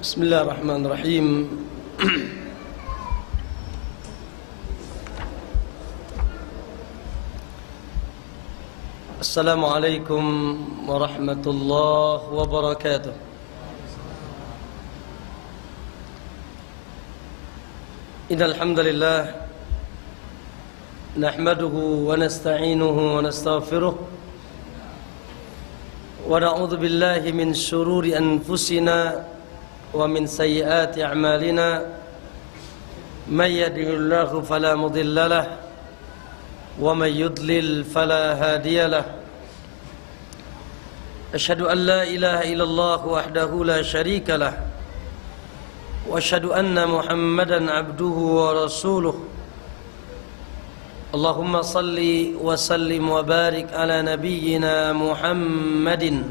Bismillahirrahmanirrahim. Assalamualaikum warahmatullahi wabarakatuh. Innal hamdalillah nahmaduhu wa nasta'inuhu wa nastaghfiruh wa na'udzu billahi min shururi anfusina wa min sayyiati a'malina may yahdihillahu fala mudilla lahu wa may yudlil fala hadiya lahu. Asyhadu an la ilaha illallah wahdahu la syarika lah wa asyhadu anna Muhammadan abduhu wa rasuluh. Allahumma salli wa sallim wa barik ala nabiyyina Muhammadin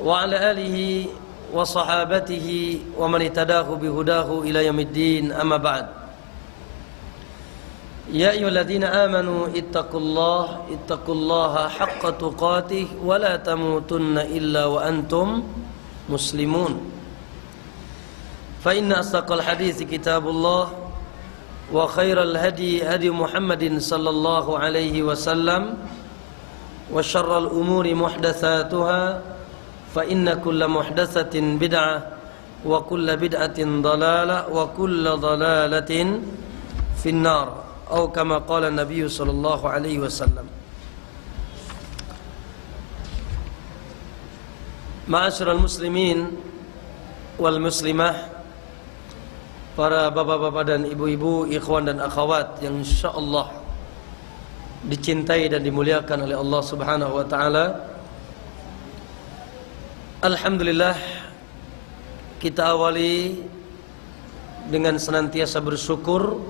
wa ala alihi wa sahabatihi wa man ittadahu bihudahu ila yaumiddin, amma ba'd. Ya ayyuhalladzina amanu ittaqullaha haqqa tuqatih wa la tamutunna illa wa antum muslimun. Fa inna asdaqal hadithi kitabullah wa khairal hadi hadi Muhammadin sallallahu alaihi wasallam wa syarral umuri muhdatsatuha fa inna kulla muhdatsatin bid'ah wa kulla bid'atin dhalalah wa kulla dhalalatin finnar, atau kama qala Nabi sallallahu alaihi wasallam. Ma'asyiral muslimin wal muslimah, para bapak-bapak dan ibu-ibu, ikhwan dan akhwat yang insyaallah dicintai dan dimuliakan oleh Allah Subhanahu wa taala. Alhamdulillah, kita awali dengan senantiasa bersyukur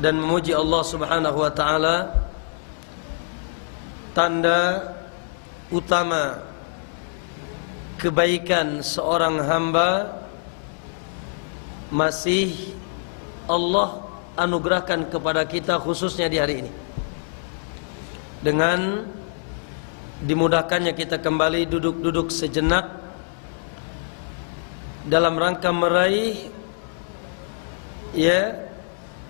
dan memuji Allah Subhanahu wa taala. Tanda utama kebaikan seorang hamba masih Allah anugerahkan kepada kita, khususnya di hari ini, dengan dimudahkannya kita kembali duduk sejenak dalam rangka meraih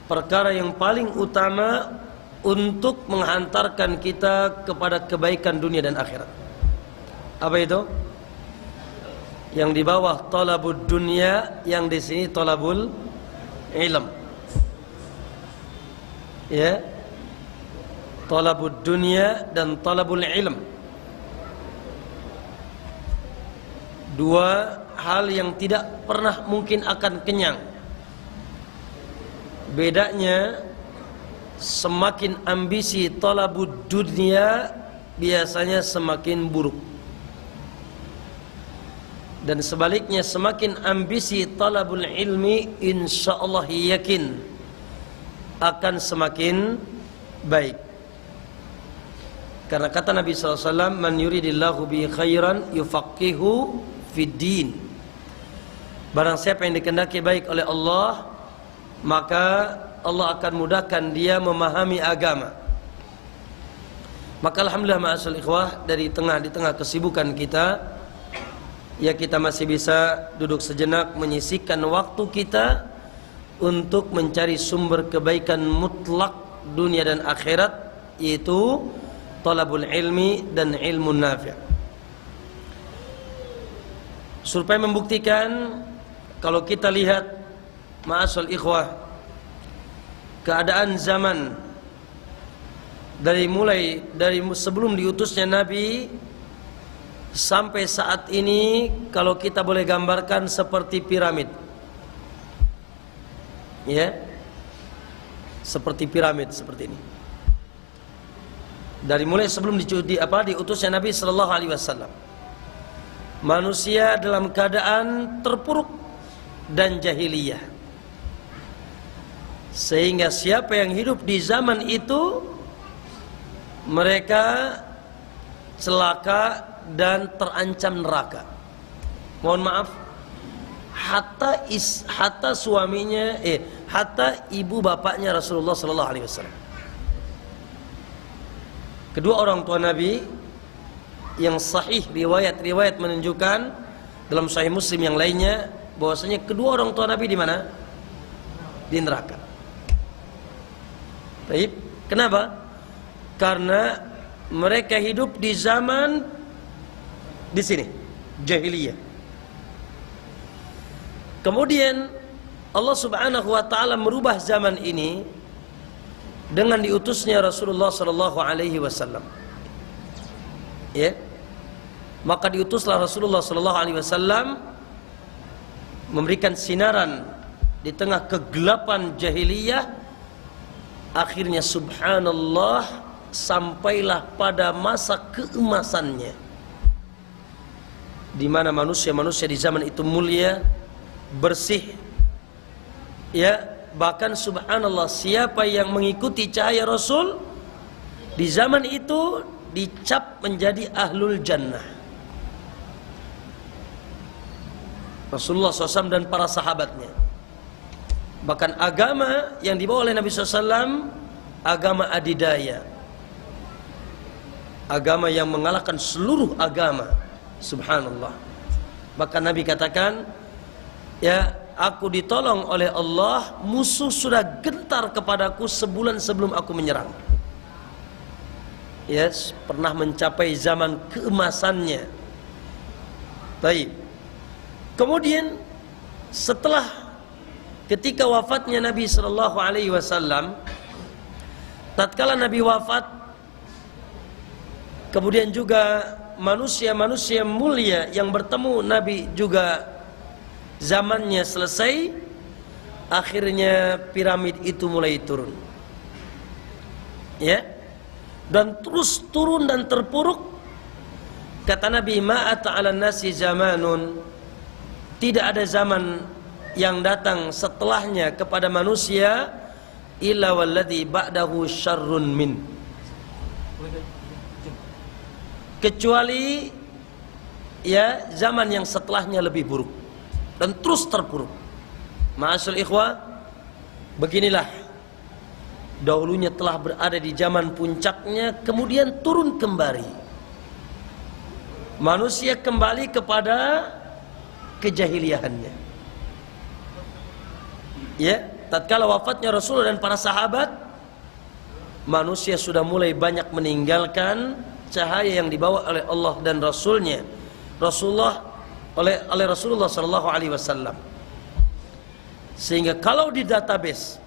perkara yang paling utama untuk menghantarkan kita kepada kebaikan dunia dan akhirat. Apa itu? Yang di bawah talabud dunya, yang di sini talabul ilm. Talabud dunya dan talabul ilm, dua hal yang tidak pernah mungkin akan kenyang. Bedanya, semakin ambisi talabud dunya biasanya semakin buruk, dan sebaliknya semakin ambisi talabul ilmi insyaallah yakin akan semakin baik. Karena kata Nabi SAW, man yuridillahu bi khairan yufaqihu fid din. Barang siapa yang dikehendaki baik oleh Allah, maka Allah akan mudahkan dia memahami agama. Maka alhamdulillah ma'asyiral ikhwah, di tengah kesibukan kita, kita masih bisa duduk sejenak menyisihkan waktu kita untuk mencari sumber kebaikan mutlak dunia dan akhirat, yaitu talabul ilmi dan ilmu nafi'. Supaya membuktikan, kalau kita lihat ma'asyiral ikhwah, keadaan zaman dari sebelum diutusnya Nabi sampai saat ini, kalau kita boleh gambarkan seperti piramid. Seperti piramid seperti ini. Dari mulai sebelum diutusnya Nabi sallallahu alaihi wasallam, manusia dalam keadaan terpuruk dan jahiliyah, sehingga siapa yang hidup di zaman itu, mereka celaka dan terancam neraka. Mohon maaf, hatta suaminya, hatta ibu bapaknya Rasulullah sallallahu alaihi wasallam, kedua orang tua Nabi, yang sahih riwayat-riwayat menunjukkan dalam Sahih Muslim yang lainnya bahwasanya kedua orang tua Nabi di mana? Di neraka. Baik, kenapa? Karena mereka hidup di zaman di sini jahiliyah. Kemudian Allah Subhanahu wa taala merubah zaman ini dengan diutusnya Rasulullah sallallahu alaihi wasallam. Ya. Maka diutuslah Rasulullah sallallahu alaihi wasallam memberikan sinaran di tengah kegelapan jahiliyah. Akhirnya subhanallah sampailah pada masa keemasannya, di mana manusia-manusia di zaman itu mulia, bersih. Ya, bahkan subhanallah siapa yang mengikuti cahaya Rasul di zaman itu dicap menjadi ahlul jannah. Rasulullah SAW dan para sahabatnya. Bahkan agama yang dibawa oleh Nabi SAW agama adidaya, agama yang mengalahkan seluruh agama. Subhanallah. Bahkan Nabi katakan, ya, aku ditolong oleh Allah, musuh sudah gentar kepadaku sebulan sebelum aku menyerang. Yes, pernah mencapai zaman keemasannya. Baik. Kemudian setelah ketika wafatnya Nabi sallallahu alaihi wasallam, tatkala Nabi wafat, kemudian juga manusia-manusia mulia yang bertemu Nabi juga zamannya selesai, akhirnya piramid itu mulai turun. Ya. Dan terus turun dan terpuruk. Kata Nabi, ma'ata 'alan nasi zamanun, tidak ada zaman yang datang setelahnya kepada manusia illa walladhi ba'dahu syarrun min, kecuali ya zaman yang setelahnya lebih buruk dan terus terpuruk. Ma'asyiral ikhwah, beginilah dahulunya telah berada di zaman puncaknya, kemudian turun kembali. Manusia kembali kepada kejahiliahannya. Ya, tatkala wafatnya Rasul dan para sahabat, manusia sudah mulai banyak meninggalkan cahaya yang dibawa oleh Allah dan Rasulnya, oleh Rasulullah sallallahu alaihi wasallam. Sehingga kalau di database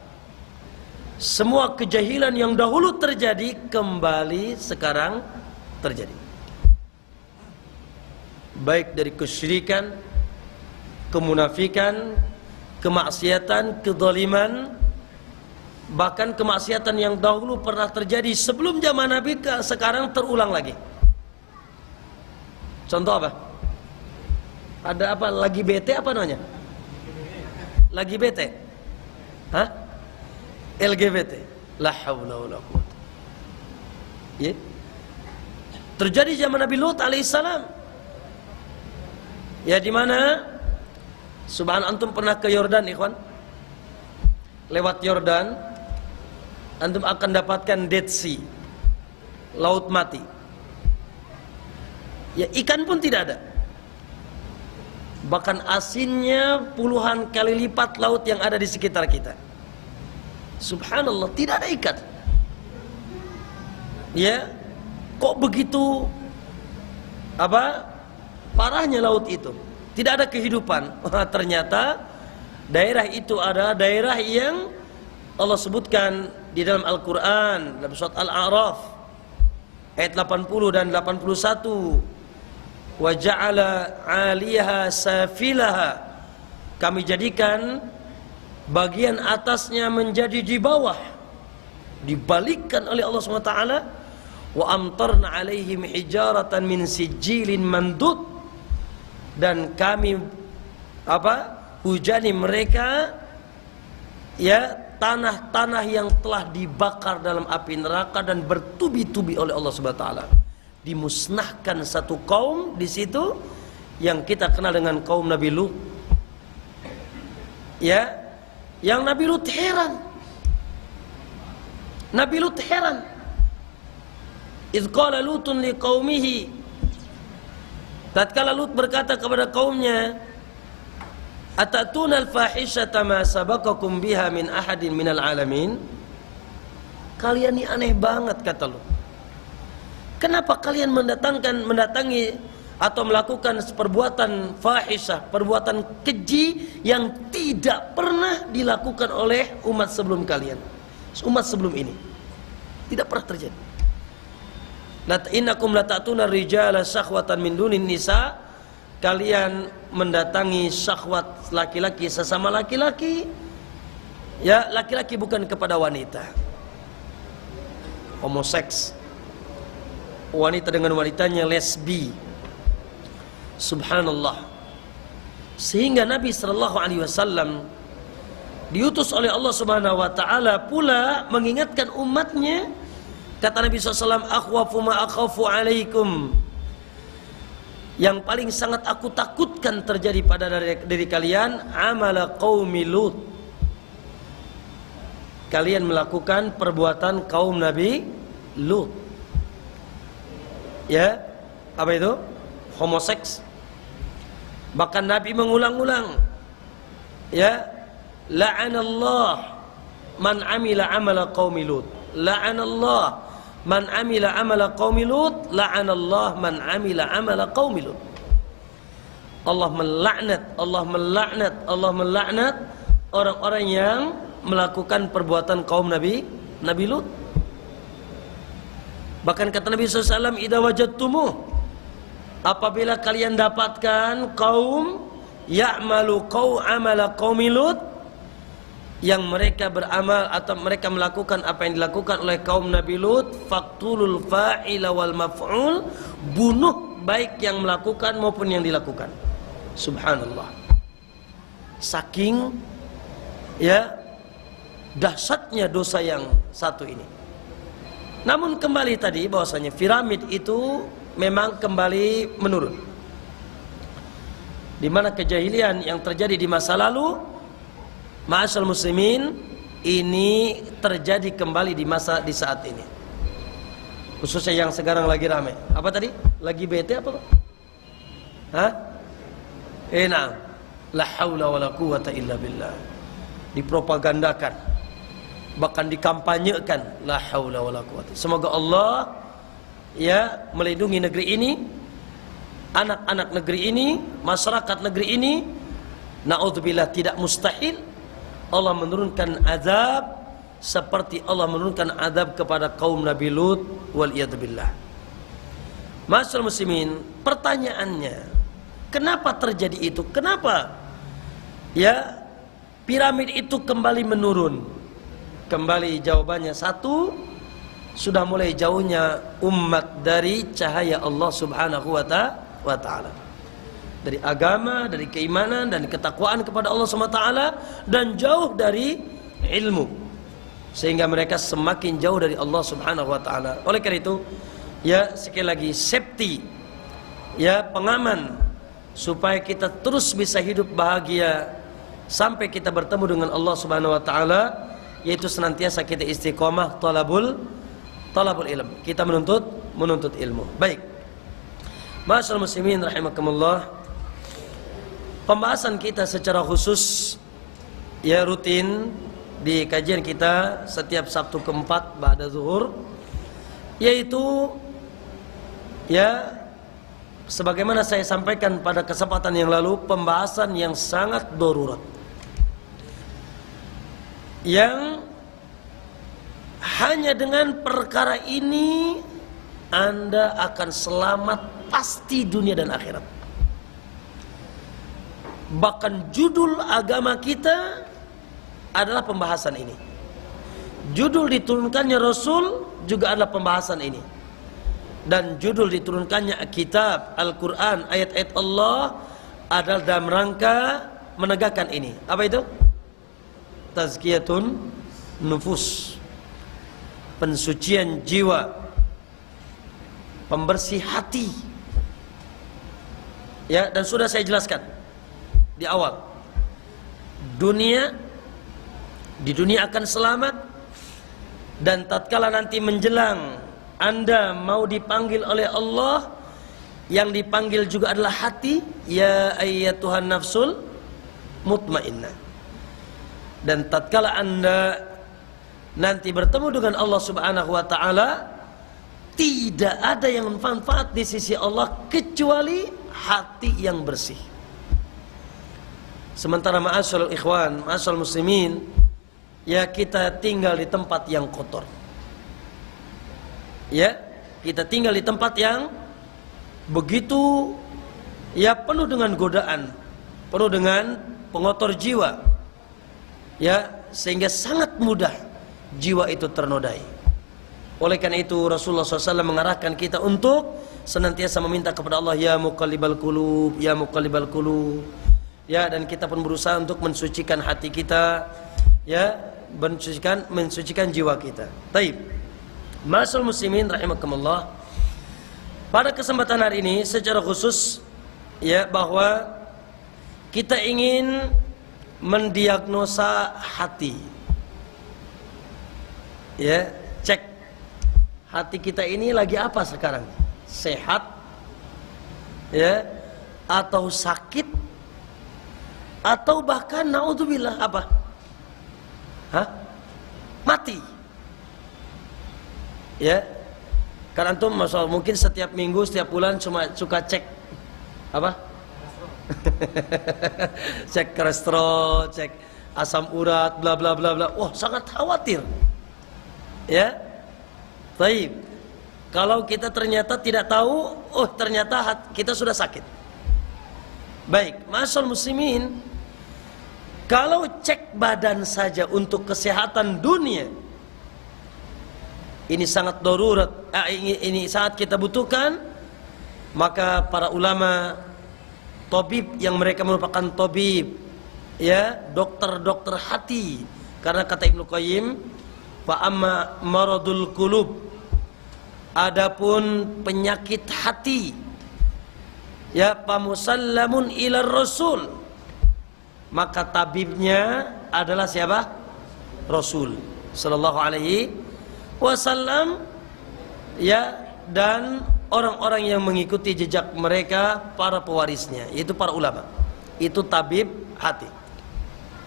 semua kejahilan yang dahulu terjadi kembali sekarang terjadi, baik dari kesyirikan, kemunafikan, kemaksiatan, kezaliman, bahkan kemaksiatan yang dahulu pernah terjadi sebelum zaman Nabi sekarang terulang lagi. Contoh apa? Ada apa? Lagi bete apa namanya? Lagi bete? Hah? LGBT. La haula wala quwwata. Ya. Terjadi zaman Nabi Lut alaihissalam. Ya, di mana subhanallah, antum pernah ke Yordan, ikhwan? Lewat Yordan antum akan dapatkan Dead Sea, laut mati. Ya, ikan pun tidak ada. Bahkan asinnya puluhan kali lipat laut yang ada di sekitar kita. Subhanallah, tidak ada ikan. Ya, kok begitu parahnya laut itu? Tidak ada kehidupan. Ternyata daerah itu ada daerah yang Allah sebutkan di dalam Al-Quran, dalam surat Al-A'raf ayat 80 dan 81. Wa ja'ala 'aliyaha safilaha, kami jadikan bagian atasnya menjadi di bawah, dibalikkan oleh Allah SWT. Wa amtarna 'alaihim hijaratan min sijilin mandud, dan kami hujani mereka ya tanah-tanah yang telah dibakar dalam api neraka dan bertubi-tubi oleh Allah SWT. Dimusnahkan satu kaum di situ yang kita kenal dengan kaum Nabi Lut. Ya, yang Nabi Lut heran. Nabi Lut heran. Idh qala Lutun liqaumihi, Tatkala Lut berkata kepada kaumnya, "Atatunal fahishata ma sabaqakum biha min ahadin minal alamin?" Kalian ini aneh banget, kata Lut. Kenapa kalian mendatangi atau melakukan perbuatan fahisyah, perbuatan keji yang tidak pernah dilakukan oleh umat sebelum kalian, umat sebelum ini? Tidak pernah terjadi. Innakum latatuna rijala syahwatan min dunin nisa. Kalian mendatangi syahwat laki-laki sesama laki-laki. Ya, laki-laki bukan kepada wanita. Homoseks. Wanita dengan wanitanya, lesbi. Subhanallah. Sehingga Nabi sallallahu alaihi wasallam diutus oleh Allah Subhanahu wa taala pula mengingatkan umatnya. Kata Nabi SAW, akhwafu ma akhafu alaikum, yang paling sangat aku takutkan terjadi pada diri kalian, amala qaumi Lut. Kalian melakukan perbuatan kaum Nabi Lut. Ya, apa itu? Homoseks. Bahkan Nabi mengulang-ulang, ya, la'anallah man amila amala qaumi Lut. La'anallah man amila amala qaumi Lut, la'anallah man amila amala qaumi Lut. Allah melaknat, Allah melaknat, Allah melaknat orang-orang yang melakukan perbuatan kaum Nabi Lut. Bahkan kata Nabi SAW, idza wajadtumuh, apabila kalian dapatkan kaum ya'malu amala qaumi Lut, yang mereka beramal atau mereka melakukan apa yang dilakukan oleh kaum Nabi Lut, faqtulul fa'ila wal maf'ul, bunuh baik yang melakukan maupun yang dilakukan. Subhanallah. Saking ya dahsyatnya dosa yang satu ini. Namun kembali tadi bahwasanya piramid itu memang kembali menurun. Di mana kejahilian yang terjadi di masa lalu, ma'asyal muslimin, ini terjadi kembali di saat ini. Khususnya yang sekarang lagi ramai. Apa tadi? Lagi bete apa? Hah? Nah, la haula wala quwata illa billah. Dipropagandakan, bahkan dikampanyekan, la haula wala quwata. Semoga Allah ya melindungi negeri ini, anak-anak negeri ini, masyarakat negeri ini. Naudzubillah, tidak mustahil Allah menurunkan azab seperti Allah menurunkan azab kepada kaum Nabi Lut, wal iyadzubillah. Masyaallah muslimin, pertanyaannya, kenapa terjadi itu? Kenapa ya piramid itu kembali menurun? Kembali jawabannya satu, sudah mulai jauhnya umat dari cahaya Allah Subhanahu wa taala. Dari agama, dari keimanan dan ketakwaan kepada Allah SWT, dan jauh dari ilmu, sehingga mereka semakin jauh dari Allah Subhanahu wa taala. Oleh karena itu, ya sekali lagi safety, ya pengaman supaya kita terus bisa hidup bahagia sampai kita bertemu dengan Allah Subhanahu wa taala, yaitu senantiasa kita istiqomah talabul ilm. Kita menuntut ilmu. Baik. Ma'asyiral muslimin rahimakumullah. Pembahasan kita secara khusus ya rutin di kajian kita setiap Sabtu keempat ba'da zuhur, yaitu ya sebagaimana saya sampaikan pada kesempatan yang lalu, pembahasan yang sangat darurat, yang hanya dengan perkara ini Anda akan selamat pasti dunia dan akhirat. Bahkan judul agama kita adalah pembahasan ini. Judul diturunkannya Rasul juga adalah pembahasan ini. Dan judul diturunkannya kitab Al-Quran, ayat-ayat Allah, adalah dalam rangka menegakkan ini. Apa itu? Tazkiyatun nufus, pensucian jiwa, pembersih hati. Ya, dan sudah saya jelaskan di awal, di dunia akan selamat, dan tatkala nanti menjelang Anda mau dipanggil oleh Allah, yang dipanggil juga adalah hati, ya ayyatuhan nafsul mutmainnah. Dan tatkala Anda nanti bertemu dengan Allah Subhanahu wa taala, tidak ada yang manfaat di sisi Allah kecuali hati yang bersih. Sementara ma'asyiral ikhwan, ma'asyiral muslimin, ya kita tinggal di tempat yang kotor. Ya, kita tinggal di tempat yang begitu ya penuh dengan godaan, penuh dengan pengotor jiwa. Ya, sehingga sangat mudah jiwa itu ternodai. Oleh karena itu Rasulullah SAW mengarahkan kita untuk senantiasa meminta kepada Allah, ya muqallibal qulub, ya muqallibal qulub. Ya, dan kita pun berusaha untuk mensucikan hati kita, ya, mensucikan jiwa kita. Taib. Ma'asyiral muslimin rahimakumullah. Pada kesempatan hari ini secara khusus ya, bahwa kita ingin mendiagnosa hati. Ya, cek hati kita ini lagi apa sekarang? Sehat ya, atau sakit, atau bahkan naudzubillah apa? Mati. Ya. Karena antum masalah mungkin setiap minggu, setiap bulan cuma suka cek apa? Cek kolesterol, cek asam urat, bla bla bla bla. Wah, sangat khawatir. Ya. Baik. Kalau kita ternyata tidak tahu, oh ternyata kita sudah sakit. Baik, ma'asyiral muslimin, kalau cek badan saja untuk kesehatan dunia ini sangat darurat, ini sangat kita butuhkan, maka para ulama tabib yang mereka merupakan tabib ya, dokter-dokter hati, karena kata Ibnu Qayyim, fa amma maradul qulub, adapun penyakit hati ya, pamusallamun ila rasul, maka tabibnya adalah siapa? Rasul sallallahu alaihi wasallam ya, dan orang-orang yang mengikuti jejak mereka, para pewarisnya, yaitu para ulama. Itu tabib hati.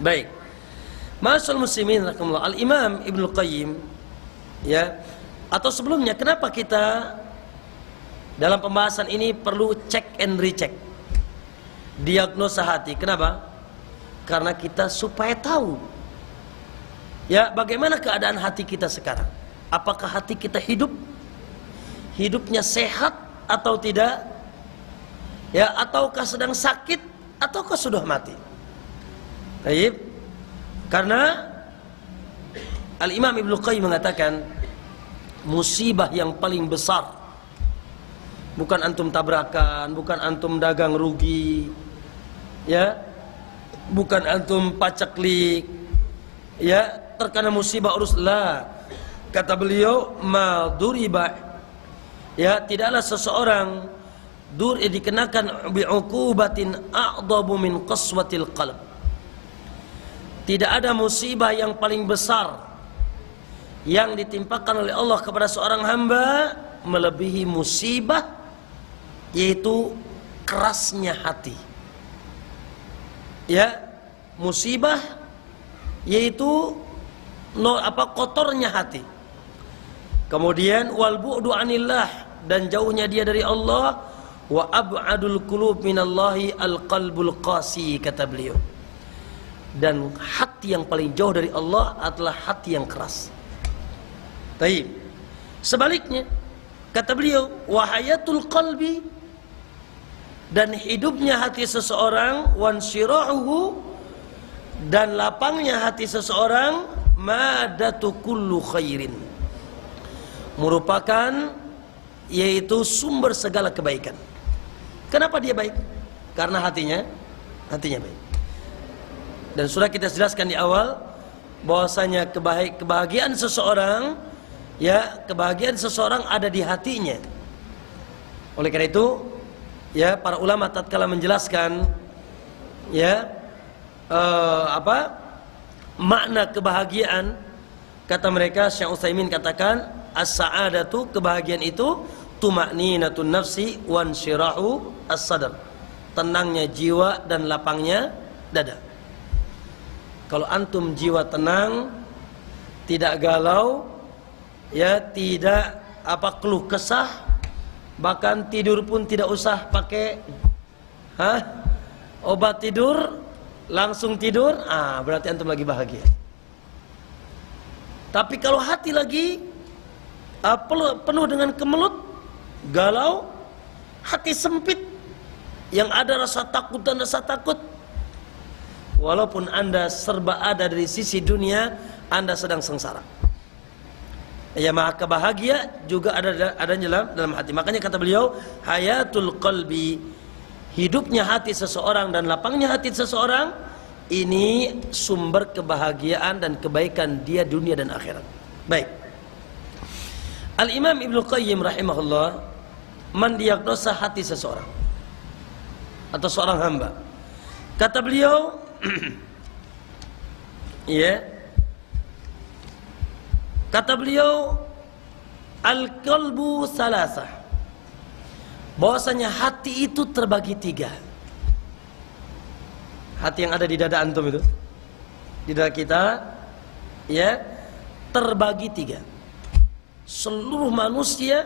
Baik. Ma'asyiral muslimin rahimakumullah, Al-Imam Ibnu Qayyim ya, atau sebelumnya kenapa kita dalam pembahasan ini perlu cek and recheck, diagnosa hati? Kenapa? Karena kita supaya tahu ya bagaimana keadaan hati kita sekarang. Apakah hati kita hidupnya sehat atau tidak? Ya, ataukah sedang sakit ataukah sudah mati? Baik. Karena Al-Imam Ibnu Qayyim mengatakan musibah yang paling besar bukan antum tabrakan, bukan antum dagang rugi, ya, bukan antum paceklik, ya, terkena musibah uruslah. Kata beliau, ma duriba, ya, tidaklah seseorang dikenakan bi'uqubatin a'dhabu min qaswatil qalb. Tidak ada musibah yang paling besar yang ditimpakan oleh Allah kepada seorang hamba melebihi musibah, yaitu kerasnya hati. Ya, musibah yaitu kotornya hati. Kemudian wal bu'du anillah, dan jauhnya dia dari Allah, wa ab'adul qulub minallahi alqalbul qasi, kata beliau. Dan hati yang paling jauh dari Allah adalah hati yang keras. Baik. Sebaliknya kata beliau, wa hayatul qalbi, dan hidupnya hati seseorang, wansirahuhu, dan lapangnya hati seseorang, madatu kullu khairin, merupakan yaitu sumber segala kebaikan. Kenapa dia baik? Karena hatinya baik. Dan sudah kita jelaskan di awal bahwasanya kebahagiaan seseorang, ya, kebahagiaan seseorang ada di hatinya. Oleh karena itu, ya, para ulama tatkala menjelaskan ya makna kebahagiaan, kata mereka, Syekh Utsaimin katakan, as-sa'adatu, kebahagiaan itu, tuma'ninatun nafsi wansyirahu as-sadr. Tenangnya jiwa dan lapangnya dada. Kalau antum jiwa tenang, tidak galau, ya tidak keluh kesah, bahkan tidur pun tidak usah pakai obat tidur, langsung tidur, berarti antum lagi bahagia. Tapi kalau hati lagi penuh dengan kemelut, galau, hati sempit, yang ada rasa takut dan rasa takut, walaupun anda serba ada dari sisi dunia, anda sedang sengsara. Ya, maka bahagia juga ada dalam hati. Makanya kata beliau, hayatul qalbi, hidupnya hati seseorang dan lapangnya hati seseorang, ini sumber kebahagiaan dan kebaikan dia dunia dan akhirat. Baik. Al-Imam Ibnu Qayyim rahimahullah mendiagnosa hati seseorang atau seorang hamba. Kata beliau, ya, kata beliau, al-qalbu salasah, bahwasanya hati itu terbagi tiga. Hati yang ada di dada antum itu, di dada kita, ya, terbagi tiga. Seluruh manusia,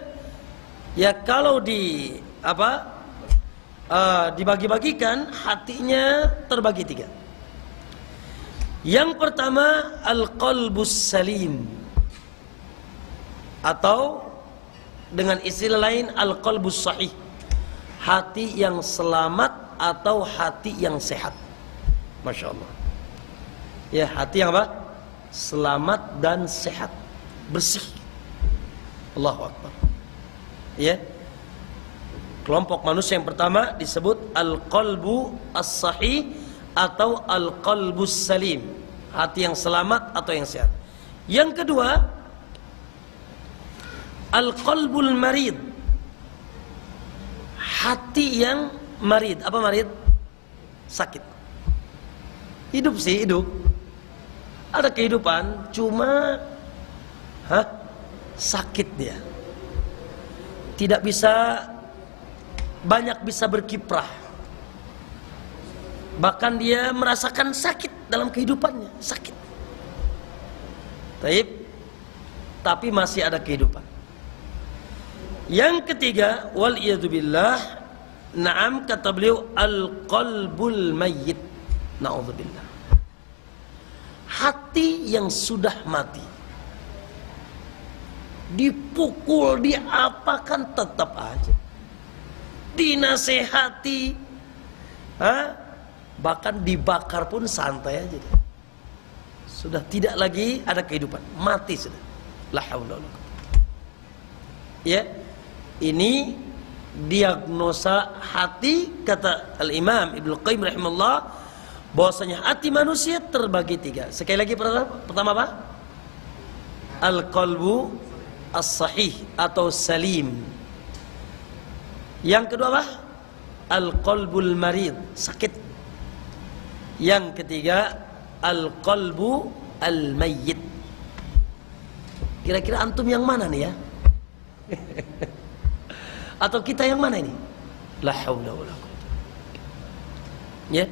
ya, kalau dibagi-bagikan, hatinya terbagi tiga. Yang pertama, al-qalbus salim, atau dengan istilah lain al-qalbus sahih, hati yang selamat atau hati yang sehat. Masya Allah. Ya, hati yang apa? Selamat dan sehat, bersih. Allahu Akbar. Ya. Kelompok manusia yang pertama disebut al-qalbu as-sahih atau al-qalbus salim, hati yang selamat atau yang sehat. Yang kedua, al-qalbul marid, hati yang marid. Apa marid? Sakit. Hidup sih hidup, ada kehidupan, cuma sakit dia, tidak bisa banyak bisa berkiprah, bahkan dia merasakan sakit dalam kehidupannya, sakit. Tapi masih ada kehidupan. Yang ketiga, wal iyadzubillah, na'am, kata beliau, al-qalbul mayyit, na'udzubillah, hati yang sudah mati. Dipukul, diapakan tetap aja, dinasehati, bahkan dibakar pun santai aja. Sudah tidak lagi ada kehidupan, mati sudah. La haula wala quwwata. Ya, ini diagnosa hati, kata Al-Imam Ibnu Qayyim rahimahullah, bahwasanya hati manusia terbagi tiga. Sekali lagi, pertama apa? Al-qalbu as-sahih atau salim. Yang kedua apa? Al-qalbul marid, sakit. Yang ketiga, al-qalbu al-mayyit. Kira-kira antum yang mana nih ya? Atau kita yang mana ini? La haula wala quwwata. Ya.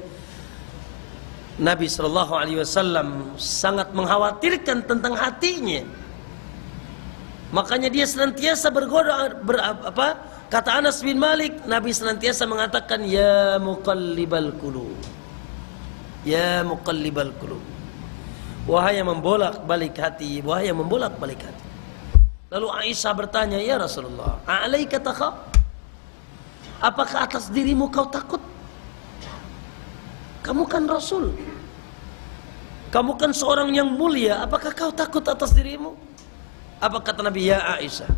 Nabi sallallahu alaihi wasallam sangat mengkhawatirkan tentang hatinya. Makanya dia senantiasa kata Anas bin Malik, Nabi senantiasa mengatakan, ya muqallibal qulub, ya muqallibal qulub, wahai yang membolak-balik hati, wahai yang membolak-balik hati. Lalu Aisyah bertanya, ya Rasulullah, a'alaika takhaf, apakah atas dirimu kau takut? Kamu kan Rasul, kamu kan seorang yang mulia, apakah kau takut atas dirimu? Apa kata Nabi? Ya Aisyah,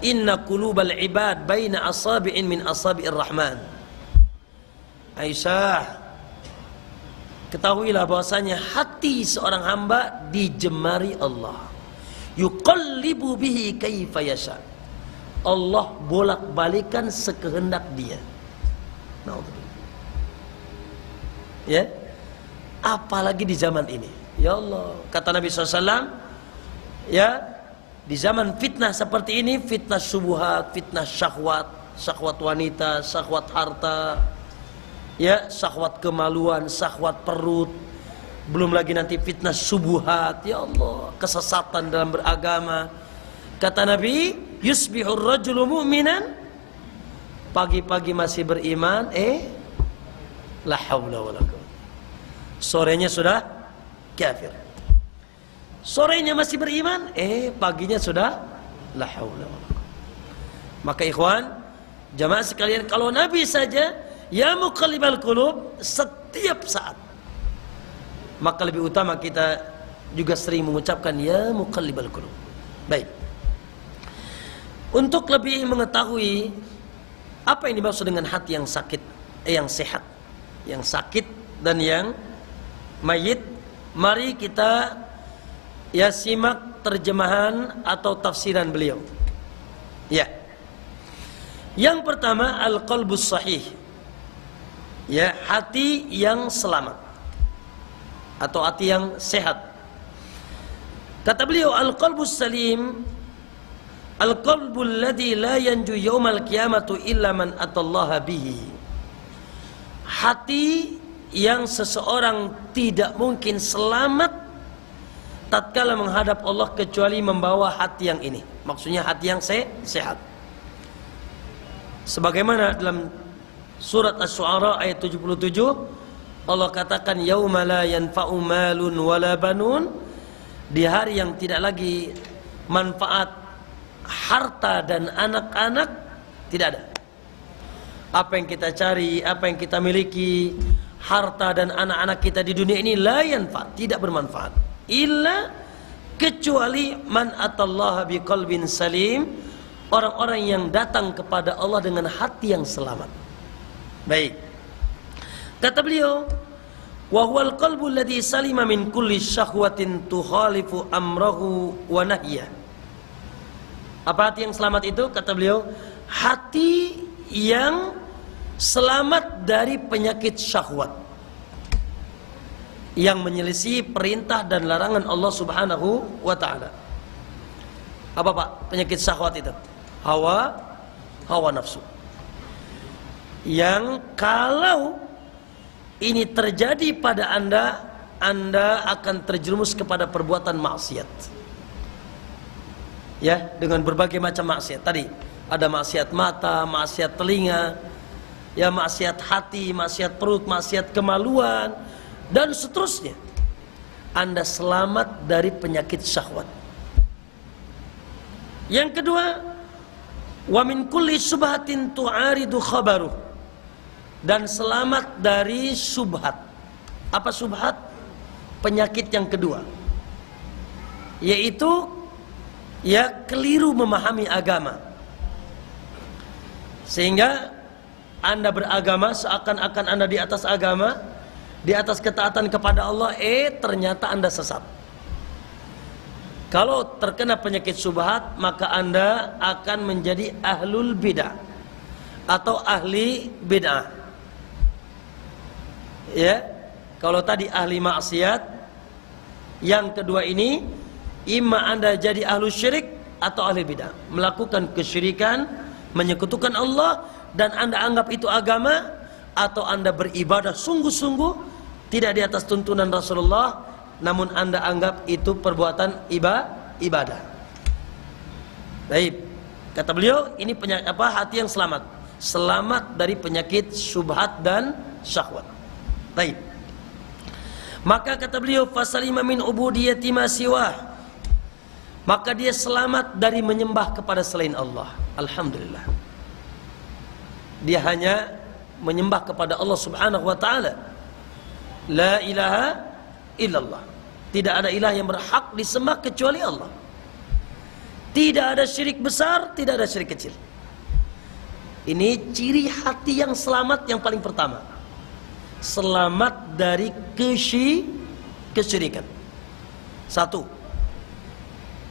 inna qulubal ibad baina asabi'in min asabi'ir rahman. Aisyah, ketahuilah bahwasanya hati seorang hamba dijemari Allah. Yuqallibu bihi kaifa yasha. Allah bolak-balikan sekehendak dia. Naudzubillah. Ya, apalagi di zaman ini. Ya Allah, kata Nabi SAW, ya, di zaman fitnah seperti ini, fitnah syubhat, fitnah syahwat, syahwat wanita, syahwat harta, ya, syahwat kemaluan, syahwat perut, belum lagi nanti fitnah syubhat, ya Allah, kesesatan dalam beragama. Kata Nabi, yusbihur rajulu mu'minan, pagi-pagi masih beriman, la haula wala quwwata, sorenya sudah kafir. Sorenya masih beriman, paginya sudah la haula wala quwwata. Maka ikhwan, jamaah sekalian, kalau Nabi saja ya muqallibal qulub setiap saat, maka lebih utama kita juga sering mengucapkan ya muqallibal qulub. Baik. Untuk lebih mengetahui apa yang dimaksud dengan hati yang sakit, yang sehat, yang sakit dan yang mayit, mari kita ya simak terjemahan atau tafsiran beliau. Ya. Yang pertama, al-qalbus sahih. Ya, hati yang selamat atau hati yang sehat. Kata beliau, al-qalbus salim, al-qalbul ladzi la yanju yaumal qiyamatu illa man atallaha bihi. Hati yang seseorang tidak mungkin selamat tatkala menghadap Allah kecuali membawa hati yang ini. Maksudnya hati yang sehat. Sebagaimana dalam surat Asy-Syu'ara ayat 77, Allah katakan yauma la yanfa'u malun wala banun, di hari yang tidak lagi manfaat harta dan anak-anak, tidak ada. Apa yang kita cari, apa yang kita miliki, harta dan anak-anak kita di dunia ini la yanfa', tidak bermanfaat. Illa kecuali man atallaha biqalbin salim, orang-orang yang datang kepada Allah dengan hati yang selamat. Baik. Kata beliau, wa huwal qalbu alladhi salima min kulli syahwatin tukhalifu amrahu wa nahyah. Apa hati yang selamat itu? Kata beliau, hati yang selamat dari penyakit syahwat yang menyelisih perintah dan larangan Allah Subhanahu wa ta'ala. Apa Pak penyakit syahwat itu? Hawa nafsu. Yang kalau ini terjadi pada Anda akan terjerumus kepada perbuatan maksiat. Ya, dengan berbagai macam maksiat. Tadi ada maksiat mata, maksiat telinga, ya, maksiat hati, maksiat perut, maksiat kemaluan, dan seterusnya. Anda selamat dari penyakit syahwat. Yang kedua, wa min kulli subhatin tu'aridu khabaruh, dan selamat dari subhat. Apa subhat? Penyakit yang kedua, yaitu ya keliru memahami agama, sehingga Anda beragama seakan-akan Anda di atas agama, di atas ketaatan kepada Allah, ternyata Anda sesat. Kalau terkena penyakit subhat, maka Anda akan menjadi ahlul bid'ah atau ahli bid'ah. Ya, kalau tadi ahli maksiat, yang kedua ini imma Anda jadi ahlu syirik atau ahli bid'ah, melakukan kesyirikan, menyekutukan Allah, dan Anda anggap itu agama, atau Anda beribadah sungguh-sungguh tidak di atas tuntunan Rasulullah, namun Anda anggap itu perbuatan ibadah. Baik, kata beliau, ini hati yang selamat, selamat dari penyakit syubhat dan syahwat. Baik. Maka kata beliau, fasalima min ubudiyati ma siwah, maka dia selamat dari menyembah kepada selain Allah. Alhamdulillah, dia hanya menyembah kepada Allah Subhanahu wa ta'ala. La ilaha illallah, tidak ada ilah yang berhak disembah kecuali Allah. Tidak ada syirik besar, tidak ada syirik kecil. Ini ciri hati yang selamat yang paling pertama. Selamat dari kesyirikan. Satu,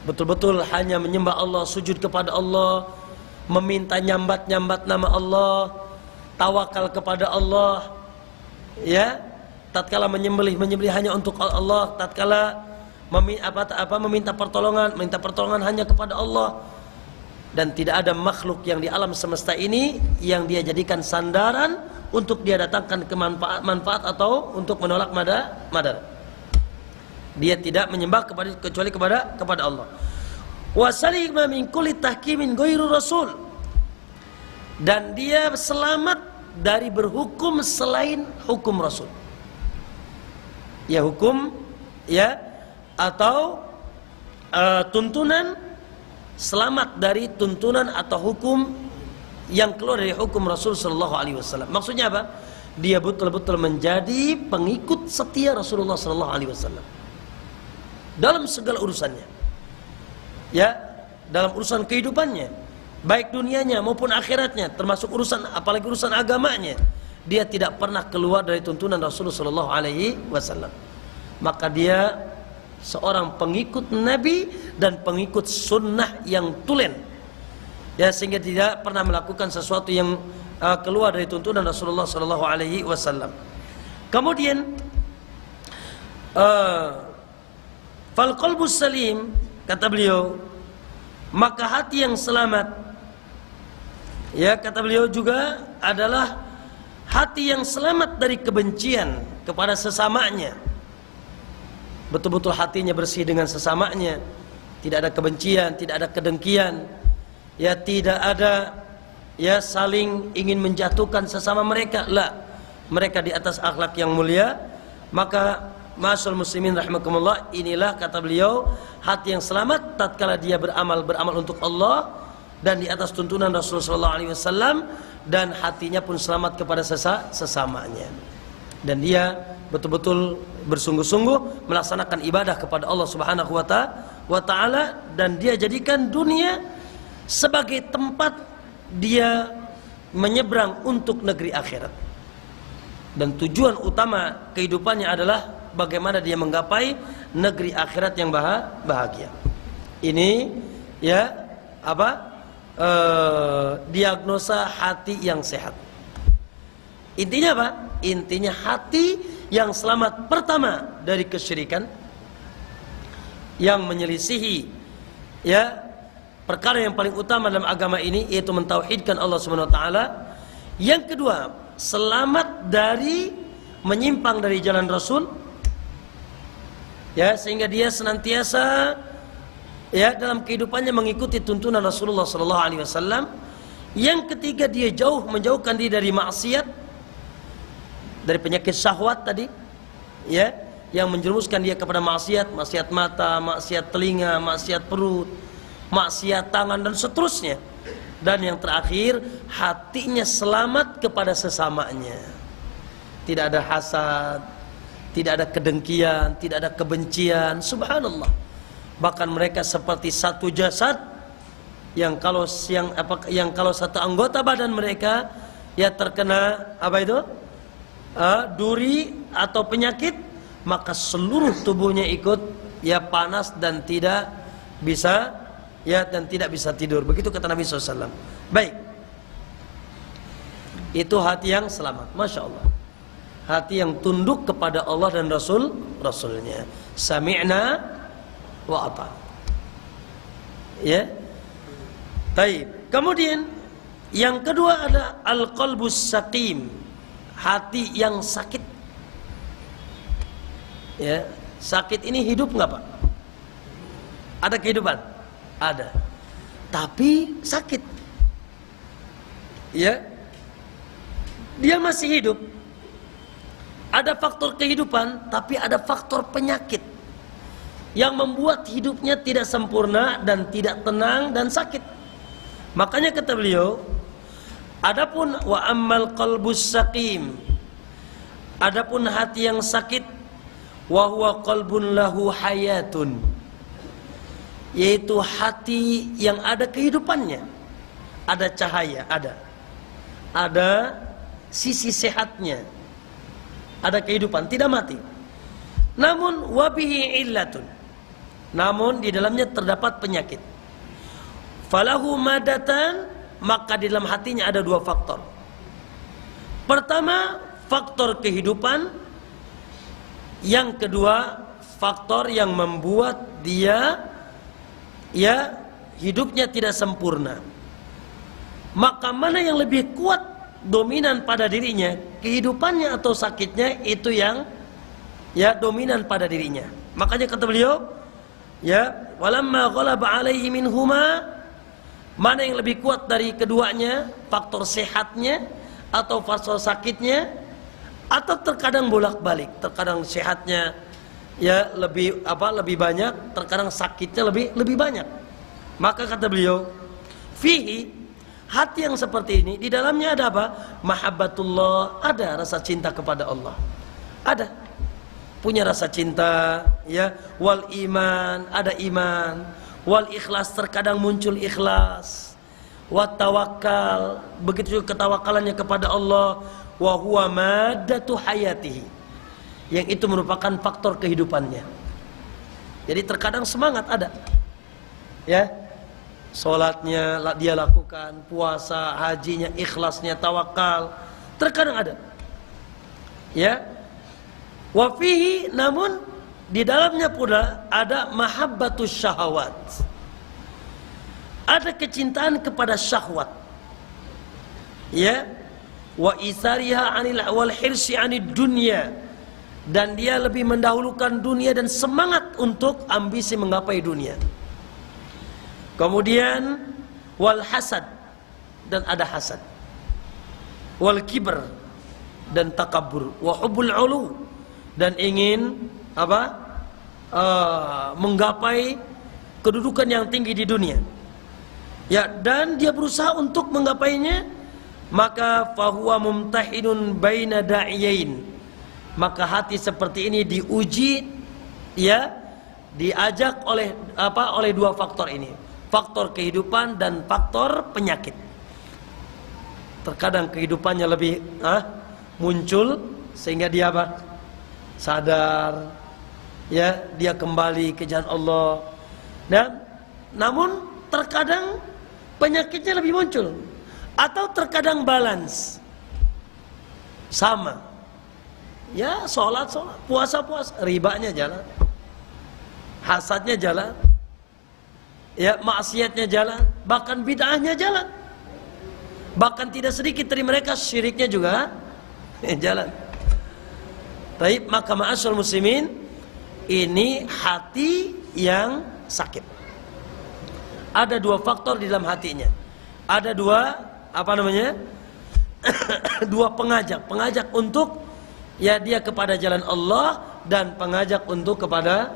betul-betul hanya menyembah Allah, sujud kepada Allah, meminta nyambat-nyambat nama Allah, tawakal kepada Allah, ya, tatkala menyembelih hanya untuk Allah, tatkala meminta pertolongan hanya kepada Allah. Dan tidak ada makhluk yang di alam semesta ini yang dia jadikan sandaran untuk dia datangkan manfaat atau untuk menolak madar. Dia tidak menyembah kecuali kepada Allah. Wa salima min kulli tahkimin ghairu rasul. Dan dia selamat dari berhukum selain hukum Rasul. Ya hukum atau tuntunan, selamat dari tuntunan atau hukum yang keluar dari hukum Rasul sallallahu alaihi wasallam. Maksudnya apa? Dia betul-betul menjadi pengikut setia Rasulullah sallallahu alaihi wasallam dalam segala urusannya. Ya, dalam urusan kehidupannya, baik dunianya maupun akhiratnya, termasuk apalagi urusan agamanya, dia tidak pernah keluar dari tuntunan Rasulullah sallallahu alaihi wasallam. Maka dia seorang pengikut Nabi dan pengikut sunnah yang tulen, ya, sehingga tidak pernah melakukan sesuatu yang keluar dari tuntunan Rasulullah sallallahu alaihi wasallam. Kemudian fal qalbus salim, kata beliau, maka hati yang selamat, ya, kata beliau juga adalah hati yang selamat dari kebencian kepada sesamanya. Betul-betul hatinya bersih dengan sesamanya, tidak ada kebencian, tidak ada kedengkian, ya, tidak ada ya saling ingin menjatuhkan sesama mereka. La, mereka di atas akhlak yang mulia. Maka ma'asyiral muslimin rahimakumullah, inilah kata beliau hati yang selamat tatkala dia beramal untuk Allah dan di atas tuntunan Rasulullah sallallahu alaihi wasallam, dan hatinya pun selamat kepada sesamanya. Dan dia betul-betul bersungguh-sungguh melaksanakan ibadah kepada Allah Subhanahu wa taala, dan dia jadikan dunia sebagai tempat dia menyeberang untuk negeri akhirat. Dan tujuan utama kehidupannya adalah bagaimana dia menggapai negeri akhirat yang bahagia. Ini ya diagnosa hati yang sehat. Intinya apa? Intinya hati yang selamat pertama dari kesyirikan, yang menyelisihi ya perkara yang paling utama dalam agama ini, yaitu mentauhidkan Allah Subhanahu wa taala. Yang kedua, selamat dari menyimpang dari jalan Rasul, ya, sehingga dia senantiasa ya dalam kehidupannya mengikuti tuntunan Rasulullah sallallahu alaihi wasallam. Yang ketiga, dia menjauhkan diri dari maksiat, dari penyakit syahwat tadi, ya, yang menjerumuskan dia kepada maksiat mata, maksiat telinga, maksiat perut, maksiat tangan, dan seterusnya. Dan yang terakhir, hatinya selamat kepada sesamanya. Tidak ada hasad, tidak ada kedengkian, tidak ada kebencian. Subhanallah. Bahkan mereka seperti satu jasad yang kalau satu anggota badan mereka ya terkena duri atau penyakit, maka seluruh tubuhnya ikut ya panas dan tidak bisa tidur. Begitu kata Nabi SAW. Baik, itu hati yang selamat. Masya Allah, hati yang tunduk kepada Allah dan Rasulnya. Sami'na wa ata'na. Ya, baik. Kemudian yang kedua ada al-qalbus saqim, hati yang sakit. Ya, sakit ini hidup nggak Pak? Ada kehidupan? Ada. Tapi sakit. Ya, dia masih hidup. Ada faktor kehidupan, tapi ada faktor penyakit yang membuat hidupnya tidak sempurna dan tidak tenang dan sakit. Makanya kata beliau, adapun wa ammal qalbus saqim, adapun hati yang sakit, wa huwa qalbun lahu hayatun, yaitu hati yang ada kehidupannya, ada cahaya, ada sisi sehatnya, ada kehidupan, tidak mati. Namun wabihi illatun, namun di dalamnya terdapat penyakit. Falahu madatan, maka di dalam hatinya ada dua faktor. Pertama, faktor kehidupan. Yang kedua, faktor yang membuat dia ya hidupnya tidak sempurna. Maka mana yang lebih kuat dominan pada dirinya, kehidupannya atau sakitnya, itu yang ya dominan pada dirinya. Makanya kata beliau, ya, walamma ghalaba alaihi minhuma, mana yang lebih kuat dari keduanya, faktor sehatnya atau faktor sakitnya, atau terkadang bolak-balik, terkadang sehatnya ya lebih banyak, terkadang sakitnya lebih banyak. Maka kata beliau, fihi, hati yang seperti ini di dalamnya ada apa? Mahabbatullah, ada rasa cinta kepada Allah. Ada. Punya rasa cinta, ya, wal iman, ada iman, wal ikhlas, terkadang muncul ikhlas, wat tawakkal, begitu juga ketawakalannya kepada Allah, wa huwa maddatu hayatihi, yang itu merupakan faktor kehidupannya. Jadi terkadang semangat ada, ya, sholatnya dia lakukan, puasa, hajinya, ikhlasnya, tawakal, terkadang ada, ya. Wa fihi, namun di dalamnya pula ada mahabbatus syahwat, ada kecintaan kepada syahwat, ya, wa isariha anil wal hirsi anid dunya, dan dia lebih mendahulukan dunia dan semangat untuk ambisi menggapai dunia. Kemudian wal hasad, dan ada hasad, wal kibr, dan takabur, wa hubbul ulu, dan ingin apa? Menggapai kedudukan yang tinggi di dunia. Ya, dan dia berusaha untuk menggapainya, maka fahuwa mumtahinun baina da'iyain. Maka hati seperti ini diuji, ya, diajak oleh oleh dua faktor ini. Faktor kehidupan dan faktor penyakit. Terkadang kehidupannya lebih muncul sehingga dia apa? Sadar, ya, dia kembali ke jalan Allah. Dan namun terkadang penyakitnya lebih muncul, atau terkadang balance, sama, ya, sholat, puasa, ribanya jalan, hasadnya jalan, ya, maksiatnya jalan, bahkan bid'ahnya jalan, bahkan tidak sedikit dari mereka syiriknya juga jalan. Baik, maka ma'asyarul muslimin, ini hati yang sakit. Ada dua faktor di dalam hatinya. Ada dua dua pengajak untuk ya dia kepada jalan Allah, dan pengajak untuk kepada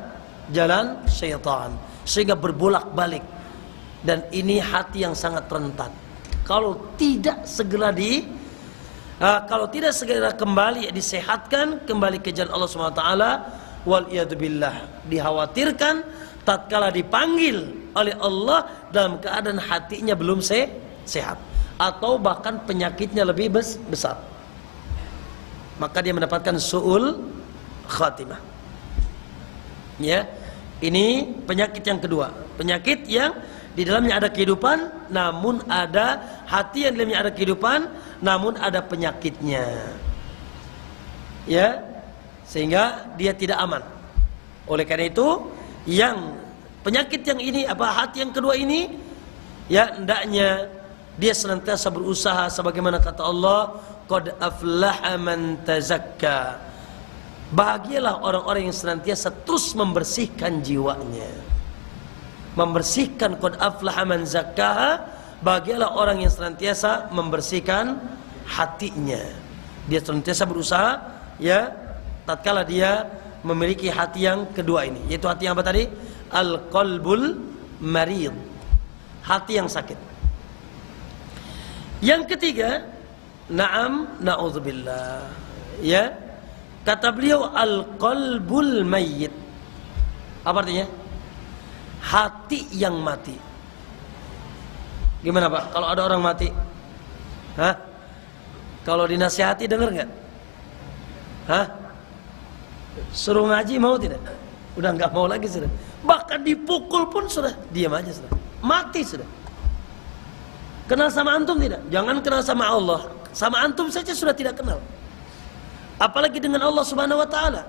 jalan syaitan, sehingga berbolak-balik. Dan ini hati yang sangat rentan. Kalau tidak segera kembali disehatkan, kembali ke jalan Allah SWT, wal iyadzubillah, dikhawatirkan tatkala dipanggil oleh Allah dalam keadaan hatinya belum sehat, atau bahkan penyakitnya lebih besar, maka dia mendapatkan su'ul khatimah. Ya, ini penyakit yang kedua, penyakit yang di dalamnya ada kehidupan, namun ada hati yang di dalamnya ada kehidupan, namun ada penyakitnya, ya, sehingga dia tidak aman. Oleh karena itu, yang penyakit yang ini, hati yang kedua ini, ya, hendaknya dia senantiasa berusaha, sebagaimana kata Allah, qad aflaha man tazakka, bahagialah orang-orang yang senantiasa terus membersihkan jiwanya, membersihkan. Qad aflaha man zakkaha, bahagialah orang yang senantiasa membersihkan hatinya. Dia senantiasa berusaha, ya, tatkala dia memiliki hati yang kedua ini, yaitu hati yang apa tadi? Al-qalbul marid, hati yang sakit. Yang ketiga, na'udzubillah, ya, kata beliau al-qalbul mayyit. Apa artinya? Hati yang mati. Gimana Pak kalau ada orang mati? Kalau dinasihati dengar nggak? Suruh ngaji mau tidak? Udah nggak mau lagi sudah. Bahkan dipukul pun sudah diam aja sudah. Mati sudah. Kenal sama antum tidak? Jangan kenal sama Allah, sama antum saja sudah tidak kenal. Apalagi dengan Allah Subhanahu wa taala.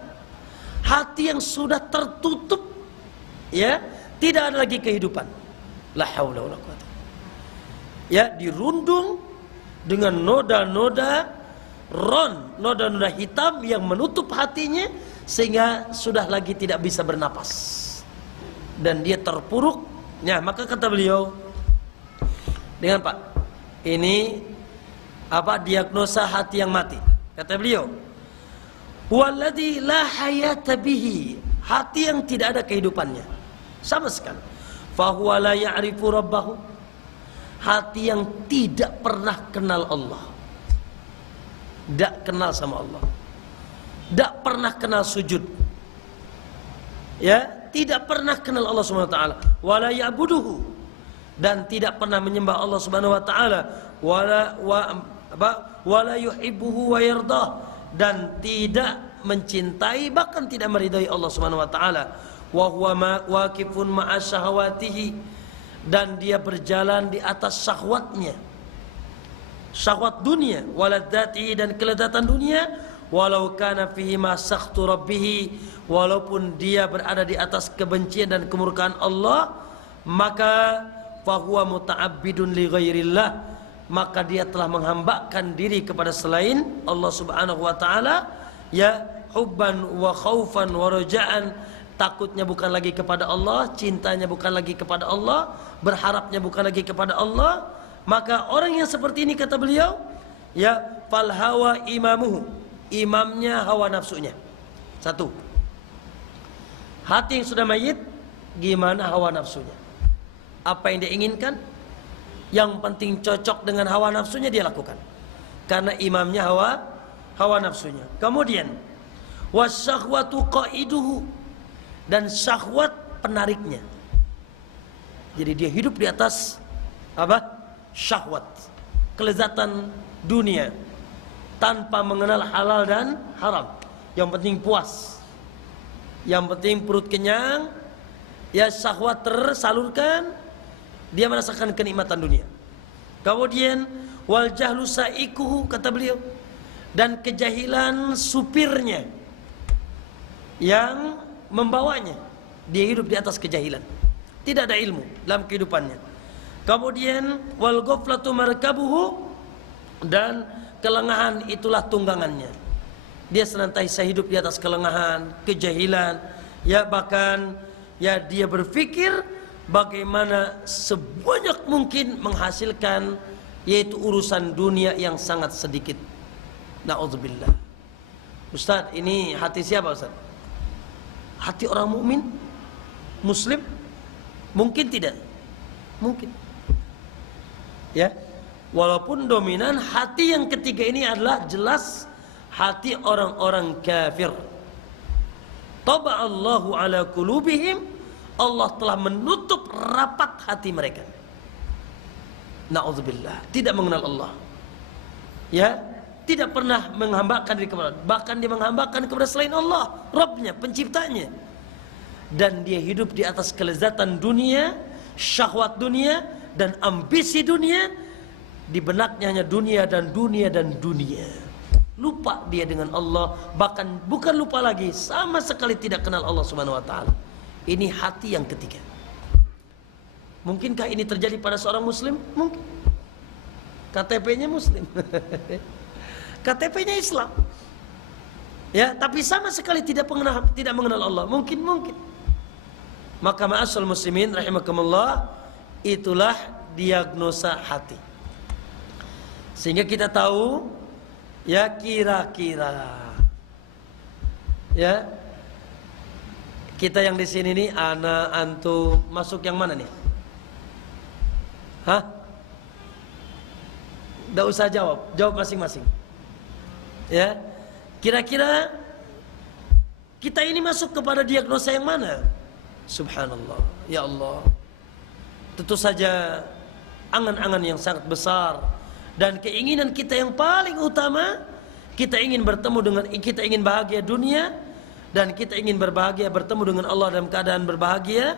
hati yang sudah tertutup, ya, tidak ada lagi kehidupan. La haula wala quwata. Ya, dirundung dengan noda-noda noda-noda hitam yang menutup hatinya sehingga sudah lagi tidak bisa bernapas dan dia terpuruk. Ya, maka kata beliau, dengan Pak, ini apa diagnosa hati yang mati. Kata beliau, walladzi la hayata bihi, hati yang tidak ada kehidupannya sama sekali. Fahuwa la ya'rifu rabbahu, hati yang tidak pernah kenal Allah, tidak kenal sama Allah, tidak pernah kenal sujud, ya, tidak pernah kenal Allah Subhanahu wa taala, wala ya'buduhu, dan tidak pernah menyembah Allah Subhanahu wa taala, wala yuhibbuhu wa yardah, dan tidak mencintai bahkan tidak meridai Allah Subhanahu wa taala, wa huwa waqifun ma'a syahawatihi, dan dia berjalan di atas syahwatnya, syahwat dunia, waladzatihi, dan kelezatan dunia, walau kana fihi ma sakhtu rabbih, walaupun dia berada di atas kebencian dan kemurkaan Allah, maka fahuwa muta'abbidun li ghairillah, maka dia telah menghambakan diri kepada selain Allah Subhanahu wa taala, ya, hubban wa khaufan wa raja'an, takutnya bukan lagi kepada Allah, cintanya bukan lagi kepada Allah, berharapnya bukan lagi kepada Allah. Maka orang yang seperti ini, kata beliau, ya, fal hawa imamuhu, imamnya hawa nafsunya. Satu, hati yang sudah mayit, gimana hawa nafsunya, apa yang dia inginkan, yang penting cocok dengan hawa nafsunya dia lakukan, karena imamnya hawa nafsunya. Kemudian wasyahwatu qaiduhu, dan syahwat penariknya. Jadi dia hidup di atas apa? Syahwat, kelezatan dunia, tanpa mengenal halal dan haram. Yang penting puas, yang penting perut kenyang, ya, syahwat tersalurkan, dia merasakan kenikmatan dunia. Kemudian wal jahlu saikuhu, kata beliau, dan kejahilan supirnya yang membawanya, dia hidup di atas kejahilan, tidak ada ilmu dalam kehidupannya. Kemudian wal ghaflatu markabuhu, dan kelengahan itulah tunggangannya, dia senantiasa hidup di atas kelengahan, kejahilan, ya, bahkan, ya, dia berpikir bagaimana sebanyak mungkin menghasilkan, yaitu urusan dunia yang sangat sedikit. Na'udzubillah. Ustaz, ini hati siapa, Ustaz? Hati orang mukmin, muslim? Mungkin tidak? Mungkin, ya. Walaupun dominan hati yang ketiga ini adalah jelas hati orang-orang kafir. Taba'allahu ala qulubihim, Allah telah menutup rapat hati mereka. Na'udzubillah, tidak mengenal Allah, ya, tidak pernah menghambakan diri kepada Allah, bahkan dia menghambakan kepada selain Allah, Rabbnya, penciptanya. Dan dia hidup di atas kelezatan dunia, syahwat dunia, dan ambisi dunia. Di benaknya hanya dunia dan dunia dan dunia. Lupa dia dengan Allah, bahkan bukan lupa lagi, sama sekali tidak kenal Allah Subhanahu wa taala. Ini hati yang ketiga. Mungkinkah ini terjadi pada seorang muslim? Mungkin. KTP-nya muslim. KTP-nya Islam, ya, tapi sama sekali tidak mengenal Allah. Mungkin. Maka ma'asal muslimin rahimakumullah, itulah diagnosa hati. Sehingga kita tahu, ya, kira-kira, ya, kita yang di sini nih, ana, antum, masuk yang mana nih? Hah? Nggak usah jawab masing-masing. Ya, kira-kira kita ini masuk kepada diagnosa yang mana? Subhanallah, ya Allah. Tentu saja angan-angan yang sangat besar dan keinginan kita yang paling utama, kita ingin kita ingin bahagia dunia, dan kita ingin berbahagia bertemu dengan Allah dalam keadaan berbahagia,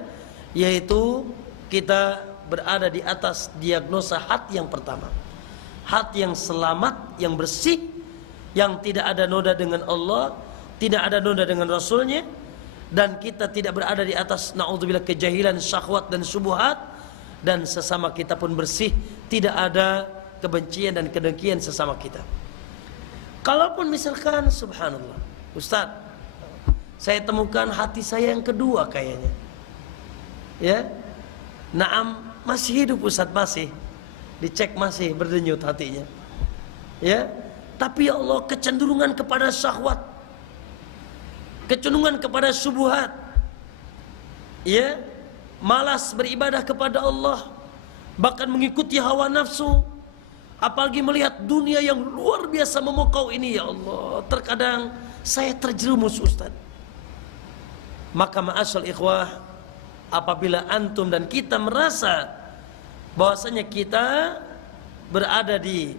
yaitu kita berada di atas diagnosa hati yang pertama, hati yang selamat, yang bersih, yang tidak ada noda dengan Allah, tidak ada noda dengan Rasulnya, dan kita tidak berada di atas naudzubillah kejahilan, syahwat dan syubhat, dan sesama kita pun bersih, tidak ada kebencian dan kedengkian sesama kita. Kalaupun misalkan subhanallah, Ustaz, saya temukan hati saya yang kedua kayaknya, ya, naam, masih hidup Ustaz, masih dicek, masih berdenyut hatinya, ya, tapi ya Allah kecenderungan kepada syahwat, kecenderungan kepada syubhat, ya, malas beribadah kepada Allah, bahkan mengikuti hawa nafsu, apalagi melihat dunia yang luar biasa memukau ini, ya Allah, terkadang saya terjerumus Ustaz. Maka ma'asyal ikhwah, apabila antum dan kita merasa bahwasanya kita berada di,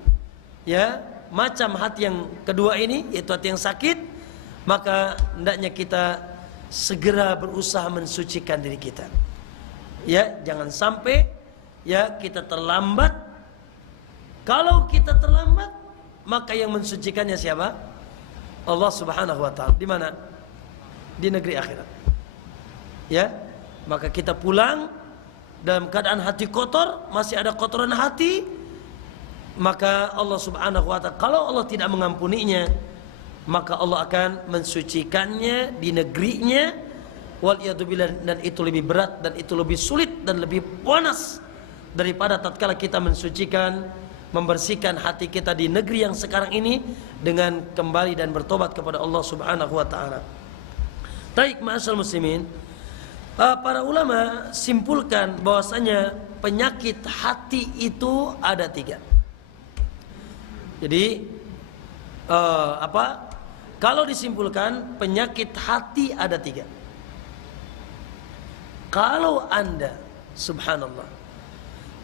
ya, macam hati yang kedua ini, yaitu hati yang sakit, maka hendaknya kita segera berusaha mensucikan diri kita. Ya, jangan sampai ya kita terlambat. Kalau kita terlambat, maka yang mensucikannya siapa? Allah Subhanahu wa taala. Di mana? Di negeri akhirat. Ya, maka kita pulang dalam keadaan hati kotor, masih ada kotoran hati, maka Allah Subhanahu wa taala, kalau Allah tidak mengampuninya, maka Allah akan mensucikannya di negerinya, waliyadzubillah, dan itu lebih berat dan itu lebih sulit dan lebih panas daripada tatkala kita mensucikan, membersihkan hati kita di negeri yang sekarang ini dengan kembali dan bertobat kepada Allah Subhanahu wa taala. Baik, ma'asyiral muslimin, para ulama simpulkan bahwasanya penyakit hati itu ada 3. Jadi kalau disimpulkan penyakit hati ada 3. Kalau Anda subhanallah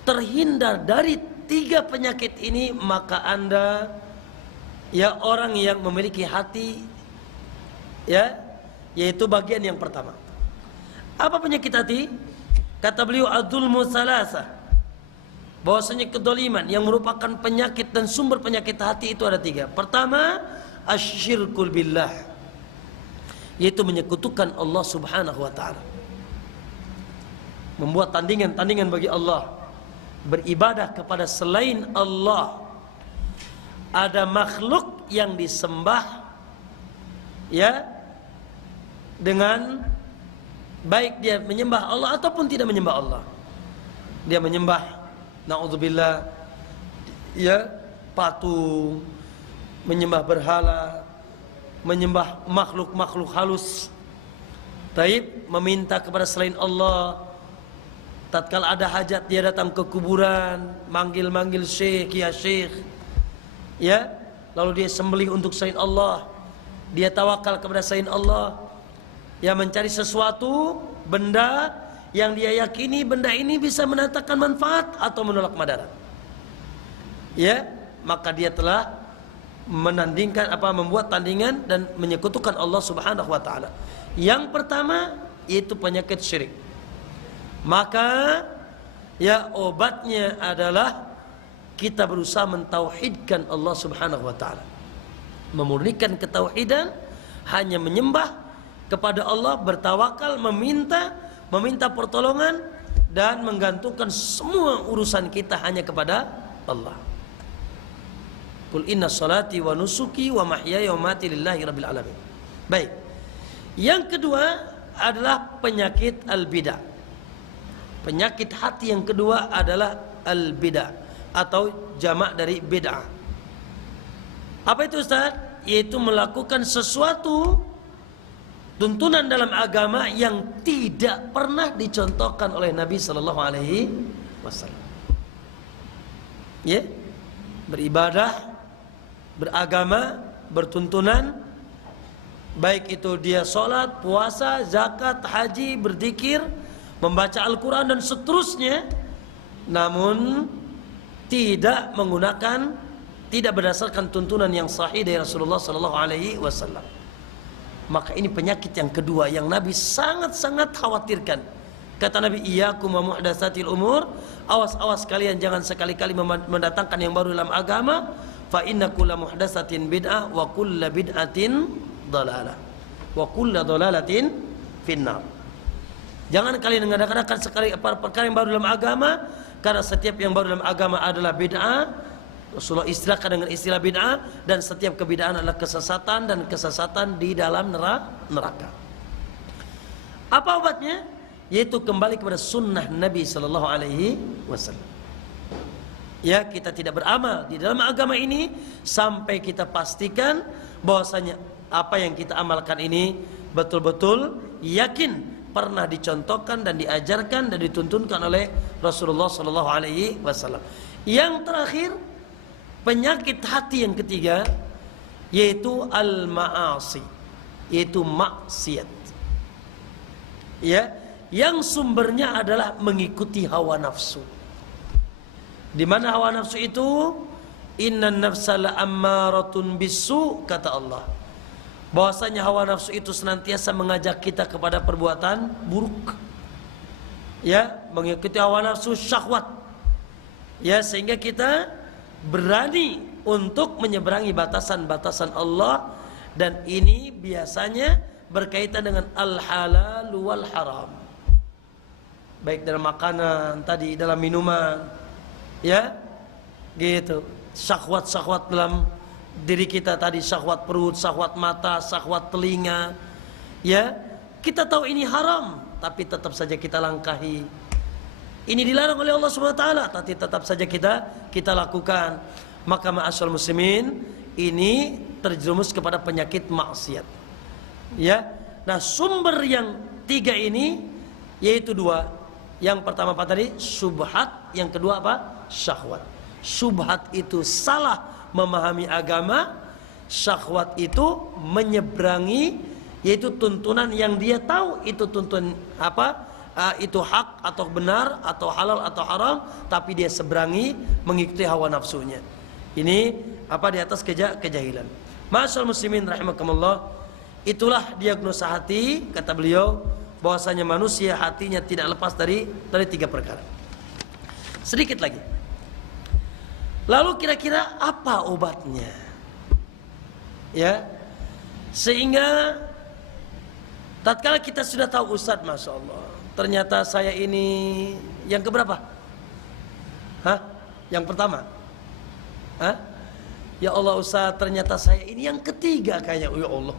terhindar dari 3 penyakit ini, maka Anda ya orang yang memiliki hati, ya, yaitu bagian yang pertama. Apa penyakit hati? Kata beliau, adzulmu salasa, bahwasanya kedoliman yang merupakan penyakit dan sumber penyakit hati itu ada 3. Pertama, asyirkul billah, yaitu menyekutukan Allah Subhanahu wa taala, membuat tandingan-tandingan bagi Allah, beribadah kepada selain Allah. Ada makhluk yang disembah, ya, dengan baik dia menyembah Allah ataupun tidak menyembah Allah. Dia menyembah, naudzubillah, ya, patung, menyembah berhala, menyembah makhluk-makhluk halus, taib, meminta kepada selain Allah. Tatkala ada hajat dia datang ke kuburan, manggil-manggil syekh, ya syekh, ya, lalu dia sembelih untuk selain Allah, dia tawakal kepada selain Allah, ya, mencari sesuatu benda yang dia yakini benda ini bisa mendatangkan manfaat atau menolak madarat, ya, maka dia telah menandingkan membuat tandingan dan menyekutukan Allah Subhanahu wa taala. Yang pertama yaitu penyakit syirik. Maka ya obatnya adalah kita berusaha mentauhidkan Allah Subhanahu wa taala, memurnikan ketauhidan, hanya menyembah kepada Allah, bertawakal, meminta pertolongan, dan menggantungkan semua urusan kita hanya kepada Allah. Qul inna salati wa nusuki wa mahyaya wa mamati lillahi rabbil alamin. Baik. Yang kedua adalah penyakit al-bidah. Penyakit hati yang kedua adalah al-bidah atau jamak dari bid'ah. Apa itu Ustaz? Yaitu melakukan sesuatu tuntunan dalam agama yang tidak pernah dicontohkan oleh Nabi sallallahu alaihi wasallam. Ya, beribadah, beragama, bertuntunan, baik itu dia sholat, puasa, zakat, haji, berzikir, membaca Al-Quran dan seterusnya, namun tidak menggunakan, tidak berdasarkan tuntunan yang sahih dari Rasulullah sallallahu alaihi wasallam. Maka ini penyakit yang kedua yang Nabi sangat-sangat khawatirkan. Kata Nabi, iyyakum wa muhdatsatil umur, awas-awas kalian jangan sekali-kali mendatangkan yang baru dalam agama, fa inna kulla muhdatsatin bid'ah wa kulla bid'atin dhalalah. wa kullu dhalalatin finnar. Jangan kalian mengadakan sekali perkara yang baru dalam agama, karena setiap yang baru dalam agama adalah bid'ah. Rasulullah istilahkan dengan istilah bid'ah, dan setiap kebid'ahan adalah kesesatan, dan kesesatan di dalam neraka. Apa obatnya? Yaitu kembali kepada sunnah Nabi sallallahu alaihi wasallam. Ya, kita tidak beramal di dalam agama ini sampai kita pastikan bahwasanya apa yang kita amalkan ini betul-betul yakin pernah dicontohkan dan diajarkan dan dituntunkan oleh Rasulullah sallallahu alaihi wasallam. Yang terakhir, penyakit hati yang ketiga yaitu al-ma'asi, yaitu maksiat. Ya, yang sumbernya adalah mengikuti hawa nafsu. Di mana hawa nafsu itu? Innan nafsa la'ammaratun bisu, kata Allah. Bahwasanya hawa nafsu itu senantiasa mengajak kita kepada perbuatan buruk. Ya, mengikuti hawa nafsu syahwat. Ya, sehingga kita berani untuk menyeberangi batasan-batasan Allah, dan ini biasanya berkaitan dengan al-halal wal haram. Baik dalam makanan tadi, dalam minuman. Ya, gitu. Syahwat-syahwat dalam diri kita tadi, syahwat perut, syahwat mata, syahwat telinga. Ya, kita tahu ini haram, tapi tetap saja kita langkahi. Ini dilarang oleh Allah Subhanahu wa taala, tapi tetap saja kita lakukan. Maka ma'asyarul muslimin, ini terjerumus kepada penyakit maksiat. Ya. Nah, sumber yang tiga ini yaitu dua. Yang pertama apa tadi? Syubhat, yang kedua apa? Syahwat. Syubhat itu salah memahami agama, syahwat itu menyeberangi, yaitu tuntunan yang dia tahu itu tuntunan apa? Itu hak atau benar atau halal atau haram, tapi dia seberangi mengikuti hawa nafsunya. Ini apa? Di atas kejahilan. Ma'asyiral muslimin rahimakumullah, itulah diagnosa hati, kata beliau, bahwasanya manusia hatinya tidak lepas dari tiga perkara. Sedikit lagi. Lalu kira-kira apa obatnya? Ya, sehingga tatkala kita sudah tahu, Ustaz, masya Allah, ternyata saya ini yang keberapa? Yang pertama? Ya Allah Ustaz, ternyata saya ini yang ketiga kayaknya. Ya Allah.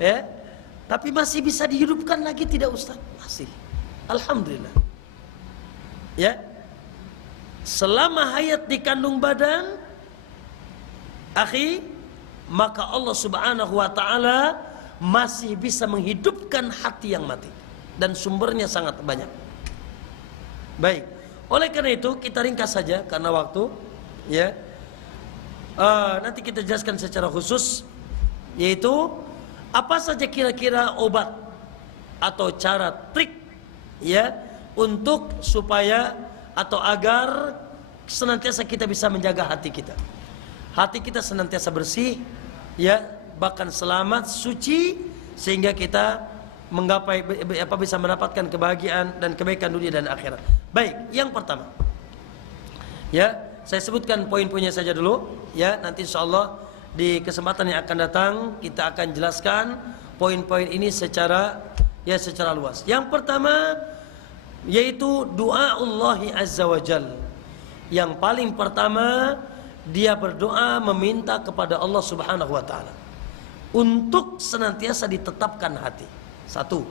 Ya, tapi masih bisa dihidupkan lagi tidak Ustaz? Masih. Alhamdulillah. Ya. Selama hayat di kandung badan, akhi, maka Allah Subhanahu wa taala masih bisa menghidupkan hati yang mati, dan sumbernya sangat banyak. Baik. Oleh karena itu kita ringkas saja karena waktu, ya. Nanti kita jelaskan secara khusus, yaitu apa saja kira-kira obat atau cara trik, ya, untuk supaya atau agar senantiasa kita bisa menjaga hati kita. Hati kita senantiasa bersih, ya, bahkan selamat, suci, sehingga kita menggapai bisa mendapatkan kebahagiaan dan kebaikan dunia dan akhirat. Baik, yang pertama, ya, saya sebutkan poin-poinnya saja dulu, ya. Nanti insyaallah di kesempatan yang akan datang kita akan jelaskan poin-poin ini secara luas. Yang pertama yaitu doa Allah Azza wa Jalla. Yang paling pertama, dia berdoa meminta kepada Allah Subhanahu wa taala untuk senantiasa ditetapkan hati. Satu,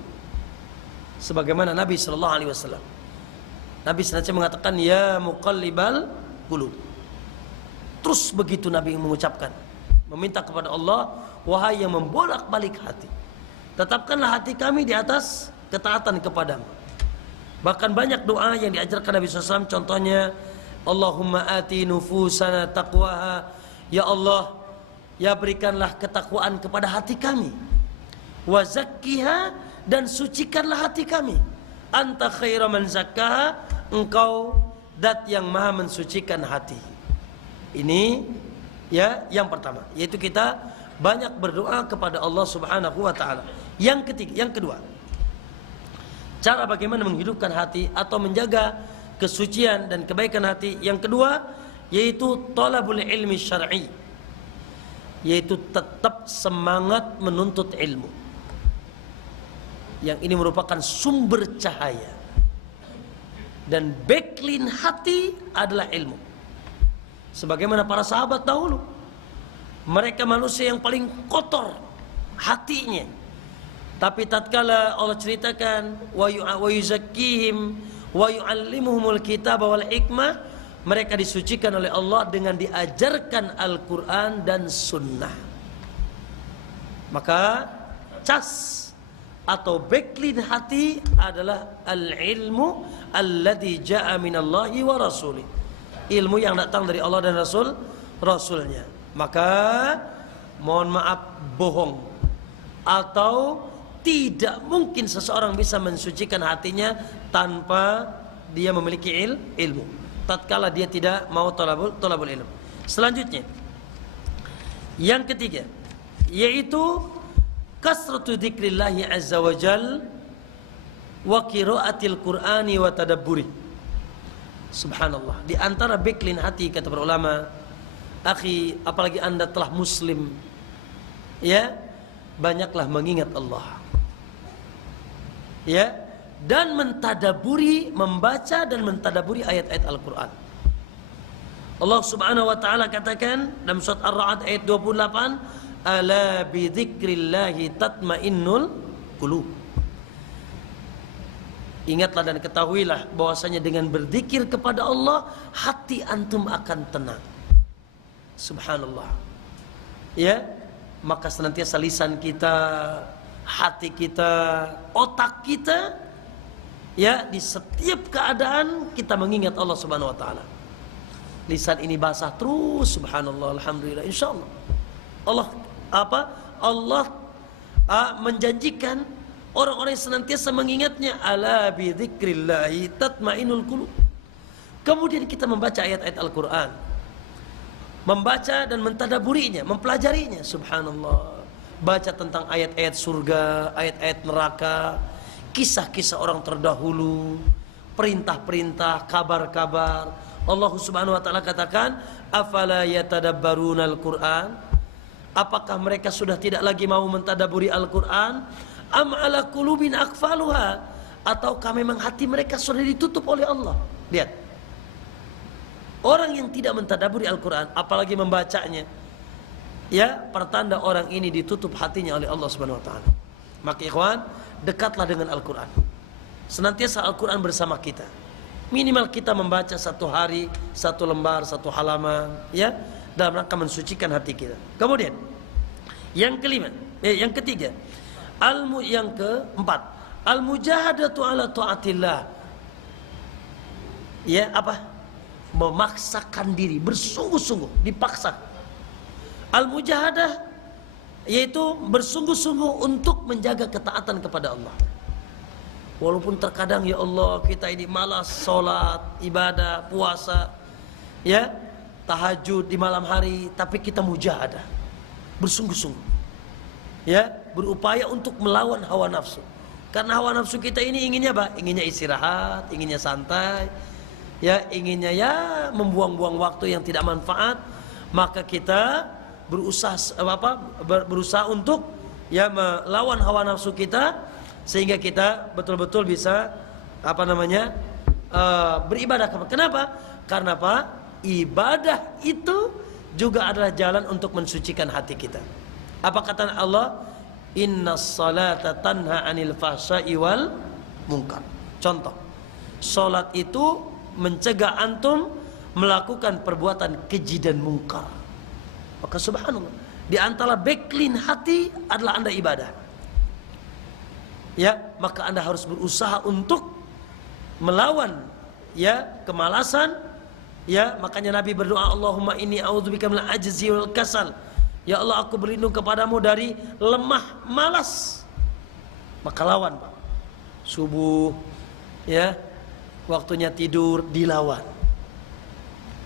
sebagaimana Nabi sallallahu alaihi wasallam, Nabi senantiasa mengatakan ya muqallibal qulub. Terus begitu Nabi mengucapkan, meminta kepada Allah, wahai yang membolak-balik hati, tetapkanlah hati kami di atas ketaatan kepadamu. Bahkan banyak doa yang diajarkan Nabi SAW. Contohnya, Allahumma ati nufusana taqwaha. Ya Allah, ya berikanlah ketakwaan kepada hati kami. Wa zakkiha, dan sucikanlah hati kami. Anta khairu man zakkaha, engkau zat yang maha mensucikan hati. Ini, ya, yang pertama, yaitu kita banyak berdoa kepada Allah Subhanahu wa taala. Yang kedua, cara bagaimana menghidupkan hati atau menjaga kesucian dan kebaikan hati. Yang kedua yaitu talabul ilmi syar'i, yaitu tetap semangat menuntut ilmu. Yang ini merupakan sumber cahaya. Dan backline hati adalah ilmu. Sebagaimana para sahabat dahulu, mereka manusia yang paling kotor hatinya, tapi tatkala Allah ceritakan wa yuzakkihim wa yuallimuhumul kitaba wal hikmah, mereka disucikan oleh Allah dengan diajarkan Al-Quran dan Sunnah. Maka cas atau backline hati adalah al-ilmu alladzi jaa minallahi wa rasulih, ilmu yang datang dari Allah dan Rasulnya. Maka mohon maaf, bohong atau tidak mungkin seseorang bisa mensucikan hatinya tanpa dia memiliki ilmu, tatkala dia tidak mau thalabul ilmu. Selanjutnya, yang ketiga, yaitu kasratu dzikrillahi azza wa jal wa qiraatil qur'ani wa tadabburi. Subhanallah, di antara backline hati, kata para ulama, akhi, apalagi anda telah muslim, ya, banyaklah mengingat Allah, ya, dan mentadaburi, membaca dan mentadaburi ayat-ayat Al-Quran. Allah subhanahu wa ta'ala katakan dalam surat Ar-Ra'd ayat 28, ala bidzikrillahi tatmainnul qulub. Ingatlah dan ketahuilah bahwasanya dengan berzikir kepada Allah, hati antum akan tenang. Subhanallah. Ya, maka senantiasa lisan kita, hati kita, otak kita, ya, di setiap keadaan kita mengingat Allah Subhanahu wa taala. Lisan ini basah terus, subhanallah, alhamdulillah, insyaallah. Allah menjanjikan orang-orang yang senantiasa mengingatnya, ala bi dzikrillahi tatmainnul qulub. Kemudian kita membaca ayat-ayat Al-Quran, membaca dan mentadaburinya, mempelajarinya. Subhanallah, baca tentang ayat-ayat surga, ayat-ayat neraka, kisah-kisah orang terdahulu, perintah-perintah, kabar-kabar. Allah subhanahu wa ta'ala katakan, afala yatadabbarunal Qur'an, apakah mereka sudah tidak lagi mau mentadaburi Al-Quran? Am ala qulubin aqfaluha, ataukah memang hati mereka sudah ditutup oleh Allah? Lihat, orang yang tidak mentadaburi Al-Quran apalagi membacanya, ya, pertanda orang ini ditutup hatinya oleh Allah Subhanahu wa taala. Maka ikhwan, dekatlah dengan Al-Quran. Senantiasa Al-Quran bersama kita. Minimal kita membaca satu hari, satu lembar, satu halaman, ya, dalam rangka mensucikan hati kita. Kemudian yang ketiga, yang keempat, al-mujahadatu ala taatillah. Ya, apa? Memaksakan diri, bersungguh-sungguh, dipaksa. Al-mujahadah yaitu bersungguh-sungguh untuk menjaga ketaatan kepada Allah. Walaupun terkadang, ya Allah, kita ini malas sholat, ibadah, puasa, ya, tahajud di malam hari, tapi kita mujahadah, bersungguh-sungguh, ya, berupaya untuk melawan hawa nafsu. Karena hawa nafsu kita ini inginnya apa? Inginnya istirahat, inginnya santai, ya, inginnya, ya, membuang-buang waktu yang tidak manfaat. Maka kita berusaha untuk, ya, melawan hawa nafsu kita, sehingga kita betul-betul bisa beribadah. Kenapa? Karena apa? Ibadah itu juga adalah jalan untuk mensucikan hati kita. Apa kata Allah? Innas salata tanha anil fahsya'i wal munkar. Contoh, salat itu mencegah antum melakukan perbuatan keji dan mungkar. Maka subhanallah, di antara backline hati adalah anda ibadah. Ya, maka anda harus berusaha untuk melawan, ya, kemalasan. Ya, makanya Nabi berdoa, Allahumma inni a'udzubika minal ajzi wal kasal. Ya Allah, aku berlindung kepadamu dari lemah, malas. Maka lawan, Pak. Subuh, ya, waktunya tidur, dilawan.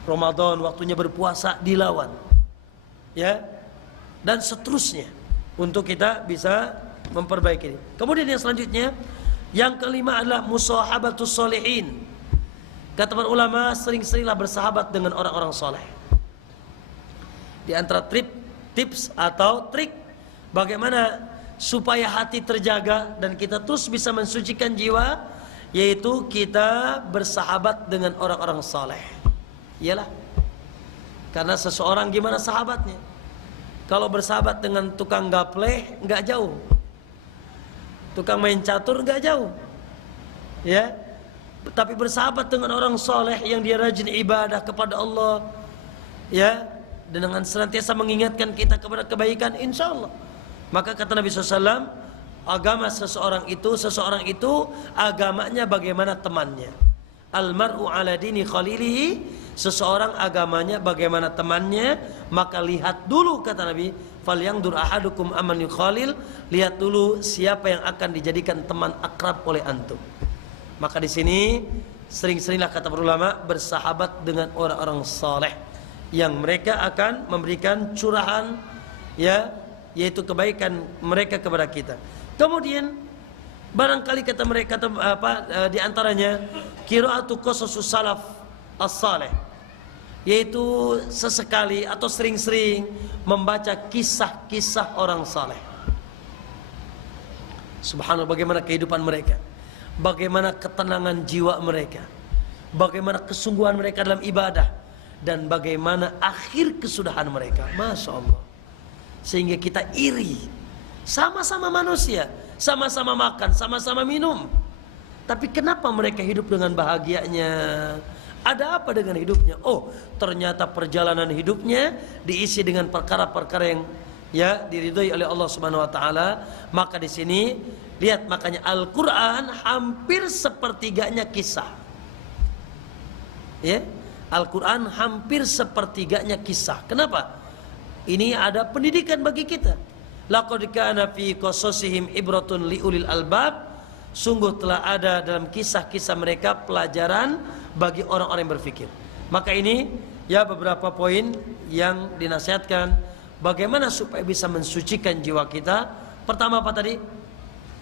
Ramadan, waktunya berpuasa, dilawan. Ya, dan seterusnya, untuk kita bisa memperbaiki ini. Kemudian yang selanjutnya, yang kelima adalah musahabatus sholihin. Kata para ulama, sering-seringlah bersahabat dengan orang-orang soleh. Di antara trip tips atau trik bagaimana supaya hati terjaga dan kita terus bisa mensucikan jiwa, yaitu kita bersahabat dengan orang-orang saleh. Iyalah, karena seseorang gimana sahabatnya? Kalau bersahabat dengan tukang gapleh nggak jauh, tukang main catur nggak jauh, ya. Tapi bersahabat dengan orang soleh yang dia rajin ibadah kepada Allah, ya, dan dengan senantiasa mengingatkan kita kepada kebaikan, insya Allah. Maka kata Nabi SAW, agama seseorang itu agamanya bagaimana temannya. Almar'u ala dini khalilihi, seseorang agamanya bagaimana temannya. Maka lihat dulu, kata Nabi, falyangdur ahadukum amman yukhalil, lihat dulu siapa yang akan dijadikan teman akrab oleh antum. Maka di sini sering-seringlah, kata para ulama, bersahabat dengan orang-orang saleh yang mereka akan memberikan curahan, ya, yaitu kebaikan mereka kepada kita. Kemudian barangkali kata mereka di antaranya qiraatu qasasus salaf as-saleh, yaitu sesekali atau sering-sering membaca kisah-kisah orang saleh. Subhanallah, bagaimana kehidupan mereka, bagaimana ketenangan jiwa mereka, bagaimana kesungguhan mereka dalam ibadah, dan bagaimana akhir kesudahan mereka. Masya Allah. Sehingga kita iri. Sama-sama manusia, sama-sama makan, sama-sama minum, tapi kenapa mereka hidup dengan bahagianya? Ada apa dengan hidupnya? Oh, ternyata perjalanan hidupnya diisi dengan perkara-perkara yang, ya, diridhoi oleh Allah Subhanahu wa taala. Maka di sini lihat, makanya Al-Qur'an hampir sepertiganya kisah. Ya, Al-Qur'an hampir sepertiganya kisah. Kenapa? Ini ada pendidikan bagi kita. Laqad kana fi qasasihim ibratun liulil albab. Sungguh telah ada dalam kisah-kisah mereka pelajaran bagi orang-orang yang berfikir. Maka ini, ya, beberapa poin yang dinasihatkan bagaimana supaya bisa mensucikan jiwa kita. Pertama apa tadi?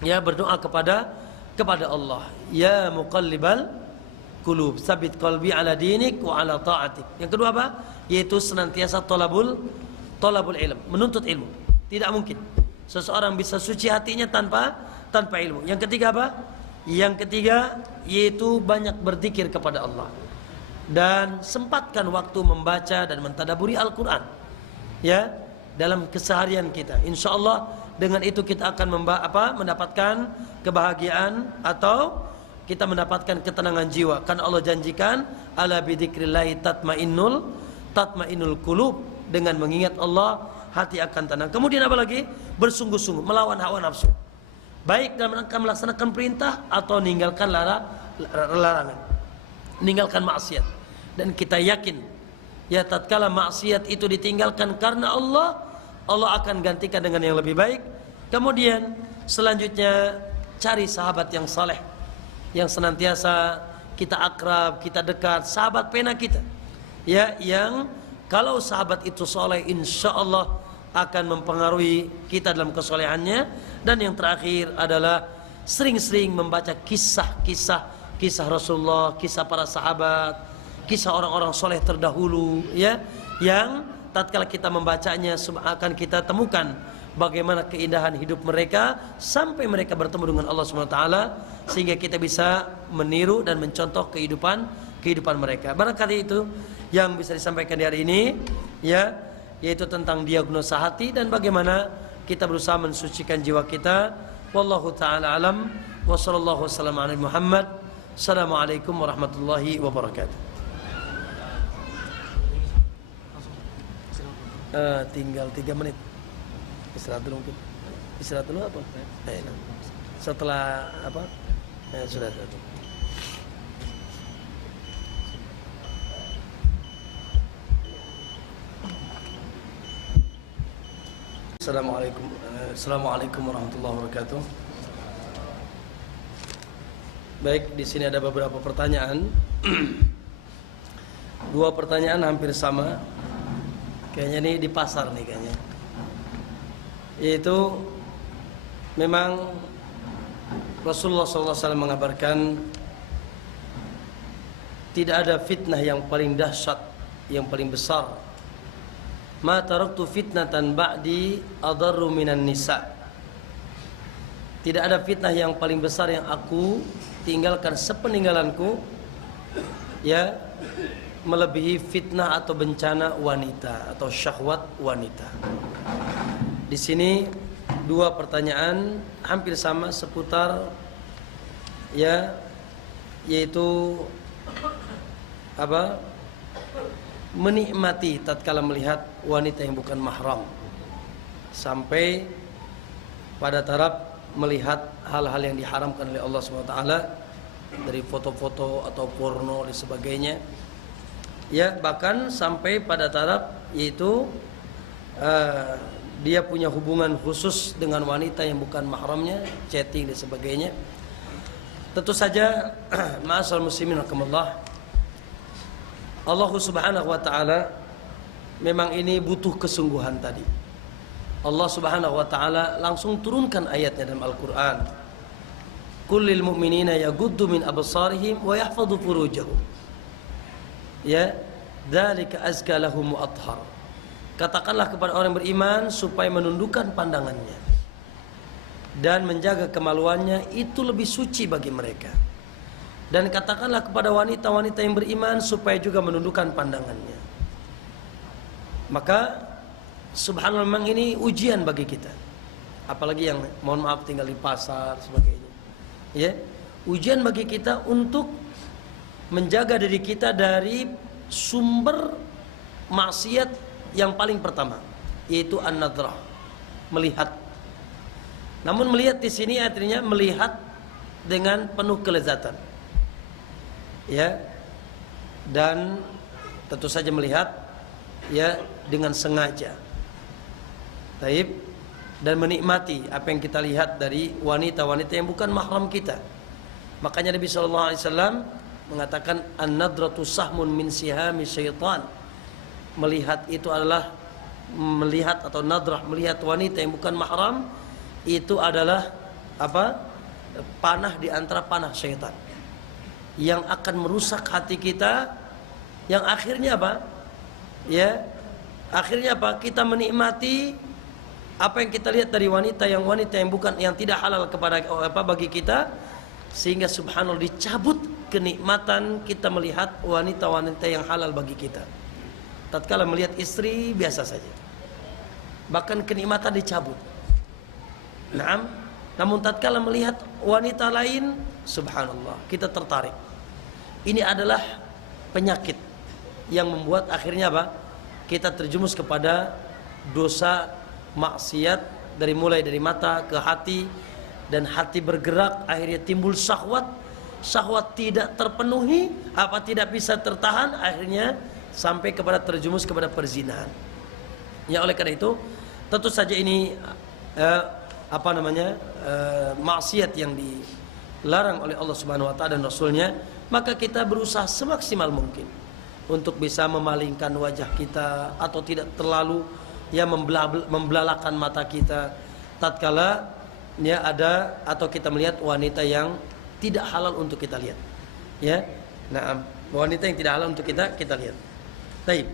Ya, berdoa kepada Allah. Ya muqallibal qulub, tsabit qalbi ala dinik wa ala ta'atik. Yang kedua apa? Yaitu senantiasa tolabul ilm, menuntut ilmu. Tidak mungkin seseorang bisa suci hatinya tanpa ilmu. Yang ketiga apa? Yang ketiga yaitu banyak berzikir kepada Allah dan sempatkan waktu membaca dan mentadaburi Al-Quran, ya, dalam keseharian kita. Insya Allah dengan itu kita akan mendapatkan kebahagiaan atau kita mendapatkan ketenangan jiwa. Karena Allah janjikan, ala bidzikrillahi tatma'innul qulub, dengan mengingat Allah hati akan tenang. Kemudian apa lagi? Bersungguh-sungguh melawan hawa nafsu, baik dalam rangka melaksanakan perintah atau meninggalkan larangan, meninggalkan maksiat. Dan kita yakin, ya, tatkala maksiat itu ditinggalkan karena Allah akan gantikan dengan yang lebih baik. Kemudian selanjutnya cari sahabat yang saleh, yang senantiasa kita akrab, kita dekat, sahabat pena kita, ya, yang kalau sahabat itu soleh, insya Allah akan mempengaruhi kita dalam kesolehannya. Dan yang terakhir adalah sering-sering membaca kisah Rasulullah, kisah para sahabat, kisah orang-orang soleh terdahulu, ya, yang tatkala kita membacanya akan kita temukan bagaimana keindahan hidup mereka sampai mereka bertemu dengan Allah SWT, sehingga kita bisa meniru dan mencontoh kehidupan mereka. Barangkali itu yang bisa disampaikan di hari ini, ya, yaitu tentang diagnosa hati dan bagaimana kita berusaha mensucikan jiwa kita. Wallahu taala alam wa sallallahu wasallam ala Muhammad. Assalamualaikum warahmatullahi wabarakatuh. Tinggal 3 menit. Istirahat dulu mungkin. Istirahat dulu apa? Setelah apa? Sudah. Assalamualaikum warahmatullahi wabarakatuh. Baik, di sini ada beberapa pertanyaan. 2 pertanyaan hampir sama. Kayaknya ini di pasar nih kayaknya. Yaitu memang Rasulullah SAW mengabarkan tidak ada fitnah yang paling dahsyat, yang paling besar ma taraktu fitnatan ba'di adarru minan nisa. Tidak ada fitnah yang paling besar yang aku tinggalkan sepeninggalanku, ya, melebihi fitnah atau bencana wanita atau syahwat wanita. Di sini dua pertanyaan hampir sama seputar, ya, yaitu apa? Menikmati tatkala melihat wanita yang bukan mahram, sampai pada taraf melihat hal-hal yang diharamkan oleh Allah SWT dari foto-foto atau porno dan sebagainya, ya, bahkan sampai pada taraf yaitu dia punya hubungan khusus dengan wanita yang bukan mahramnya, chatting dan sebagainya. Tentu saja ma'asal muslimin rahimakumullah, Allah Subhanahu wa taala memang ini butuh kesungguhan tadi. Allah Subhanahu wa taala langsung turunkan ayatnya dalam Al-Qur'an. Qul lil mu'minina yaghuddu min absarihim wa yahfadhu furujahum. Ya, dzalika azka lahum wa athhar. Katakanlah kepada orang beriman supaya menundukkan pandangannya dan menjaga kemaluannya, itu lebih suci bagi mereka. Dan katakanlah kepada wanita-wanita yang beriman supaya juga menundukkan pandangannya. Maka subhanallah, memang ini ujian bagi kita. Apalagi yang mohon maaf tinggal di pasar sebagainya. Ya, ujian bagi kita untuk menjaga diri kita dari sumber maksiat yang paling pertama, yaitu an-nadrah, melihat. Namun melihat di sini artinya melihat dengan penuh kelezatan. Ya, dan tentu saja melihat, ya, dengan sengaja. Taib, dan menikmati apa yang kita lihat dari wanita-wanita yang bukan mahram kita. Makanya Nabi SAW mengatakan an-nadratu sahmun min sihami syaitan. Melihat itu adalah melihat atau nadrah, melihat wanita yang bukan mahram, itu adalah apa? Panah di antara panah syaitan yang akan merusak hati kita, yang akhirnya apa? Ya, akhirnya apa? Kita menikmati apa yang kita lihat dari wanita yang bukan, yang tidak halal kepada apa bagi kita, sehingga subhanallah dicabut kenikmatan kita melihat wanita-wanita yang halal bagi kita. Tatkala melihat istri biasa saja, bahkan kenikmatan dicabut. Namun tatkala melihat wanita lain, subhanallah, kita tertarik. Ini adalah penyakit yang membuat akhirnya apa? Kita terjumus kepada dosa maksiat, dari mulai dari mata ke hati, dan hati bergerak, akhirnya timbul syahwat. Syahwat tidak terpenuhi, apa tidak bisa tertahan, akhirnya sampai kepada terjumus kepada perzinahan. Ya, oleh karena itu tentu saja ini maksiat yang dilarang oleh Allah Subhanahu wa taala dan Rasulnya. Maka kita berusaha semaksimal mungkin untuk bisa memalingkan wajah kita atau tidak terlalu, ya, membelalakan mata kita tatkala, ya, ada atau kita melihat wanita yang tidak halal untuk kita lihat. Ya. Nah, wanita yang tidak halal untuk kita lihat. Baik.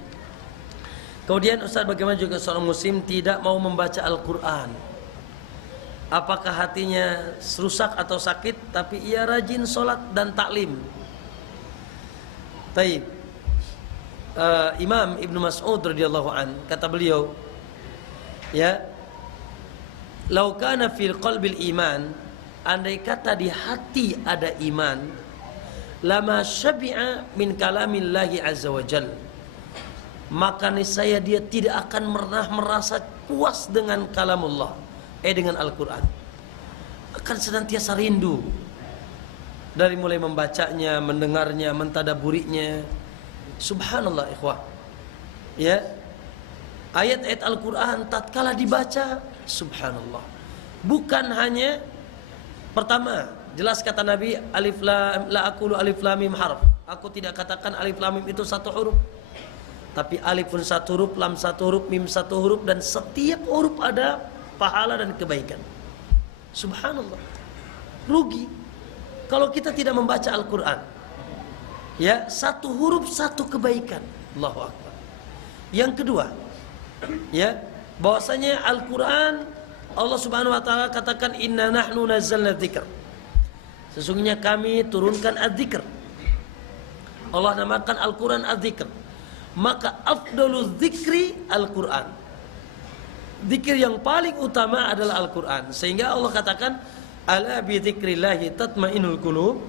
Kemudian Ustaz, bagaimana juga seorang muslim tidak mau membaca Al-Qur'an? Apakah hatinya rusak atau sakit tapi ia rajin sholat dan taklim? Baik. Imam Ibnu Mas'ud radhiyallahu an, kata beliau, ya, lau kana fil qalbil iman, andai kata di hati ada iman, lama syabi'a min kalamillahi azza wa jalla, maka niscaya dia tidak akan pernah merasa puas dengan kalamullah, dengan Al-Quran. Akan senantiasa rindu dari mulai membacanya, mendengarnya, mentadaburinya. Subhanallah ikhwah. Ya, ayat-ayat Al-Quran tatkala dibaca, subhanallah, bukan hanya pertama, jelas kata Nabi, alif lam, la aqulu alif lam mim harf, aku tidak katakan alif lam mim itu satu huruf, tapi alif pun satu huruf, lam satu huruf, mim satu huruf, dan setiap huruf ada pahala dan kebaikan. Subhanallah. Rugi kalau kita tidak membaca Al-Quran. Ya, satu huruf satu kebaikan. Allahu Akbar. Yang kedua, Ya, bahwasanya Al-Qur'an Allah Subhanahu wa taala katakan inna nahnu nazzalna dzikr. Sesungguhnya kami turunkan adzikr. Allah namakan Al-Qur'an adzikr. Maka afdalul dzikri Al-Qur'an. Zikir yang paling utama adalah Al-Qur'an. Sehingga Allah katakan ala bi dzikrillahi tatma'innul qulub.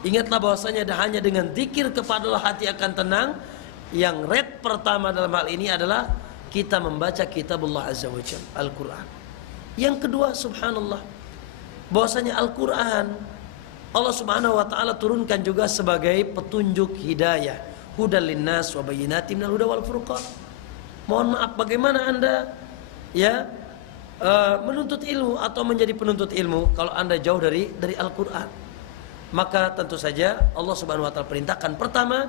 Ingatlah bahwasanya hanya dengan zikir kepada Allah hati akan tenang. Yang red pertama dalam hal ini adalah kita membaca kitabullah azza wa jalla, Al-Qur'an. Yang kedua, subhanallah, bahwasanya Al-Qur'an Allah Subhanahu wa taala turunkan juga sebagai petunjuk hidayah, hudal linnas wa bayyinatin minal huda wal furqan. Mohon maaf, bagaimana Anda ya menuntut ilmu atau menjadi penuntut ilmu kalau Anda jauh dari Al-Qur'an? Maka tentu saja Allah Subhanahu wa taala perintahkan pertama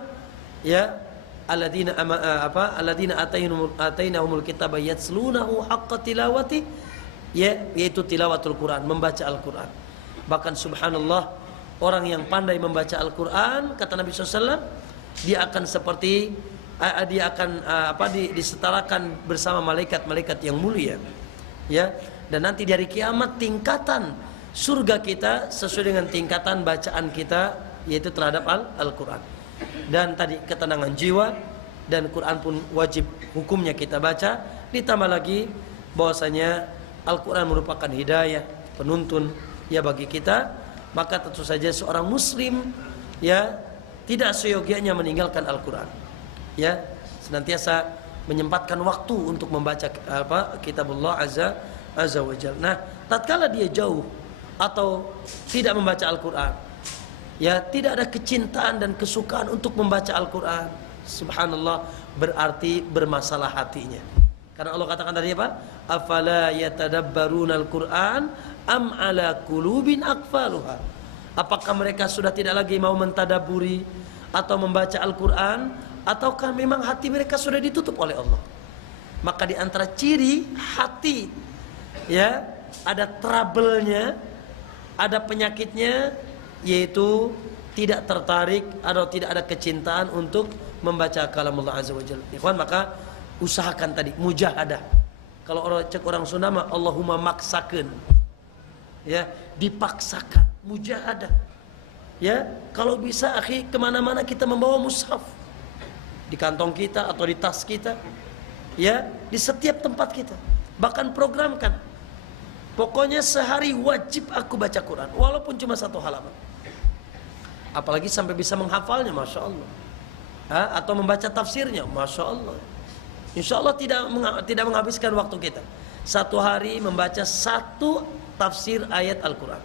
ya alladzina atainahumul kitaba yatslunahu haqqa tilawati, ya, yaitu tilawatul Quran, membaca Al-Qur'an. Bahkan subhanallah, orang yang pandai membaca Al-Qur'an, kata Nabi SAW, dia akan seperti disetarakan bersama malaikat-malaikat yang mulia. Ya, dan nanti di hari kiamat tingkatan surga kita sesuai dengan tingkatan bacaan kita, yaitu terhadap Al-Qur'an. Dan tadi ketenangan jiwa, dan Quran pun wajib hukumnya kita baca. Ditambah lagi bahwasanya Al-Quran merupakan hidayah, penuntun ya bagi kita. Maka tentu saja seorang muslim ya tidak seyogianya meninggalkan Al-Quran. Ya, senantiasa menyempatkan waktu untuk membaca kitabullah azza wa jalla. Nah, tatkala dia jauh atau tidak membaca Al-Quran, ya tidak ada kecintaan dan kesukaan untuk membaca Al-Quran, subhanallah, berarti bermasalah hatinya. Karena Allah katakan tadi apa? Afala yatadabbaruna al-Qur'an am ala qulubin aqfaluha. Apakah mereka sudah tidak lagi mau mentadaburi atau membaca Al-Qur'an, ataukah memang hati mereka sudah ditutup oleh Allah? Maka di antara ciri hati ya ada trouble-nya, ada penyakitnya, yaitu tidak tertarik atau tidak ada kecintaan untuk membaca kalamullah azza wa jalla. Ikhwan, maka usahakan tadi mujahadah. Kalau orang Sunda mah Allahumma maksakeun. Ya, dipaksakan, mujahadah. Ya, kalau bisa akhi, kemana-mana kita membawa mushaf di kantong kita atau di tas kita. Ya, di setiap tempat kita. Bahkan programkan. Pokoknya sehari wajib aku baca Quran, walaupun cuma 1 halaman. Apalagi sampai bisa menghafalnya, masya Allah. Atau membaca tafsirnya, masya Allah. Insya Allah tidak menghabiskan waktu kita. 1 hari membaca 1 tafsir ayat Al-Quran.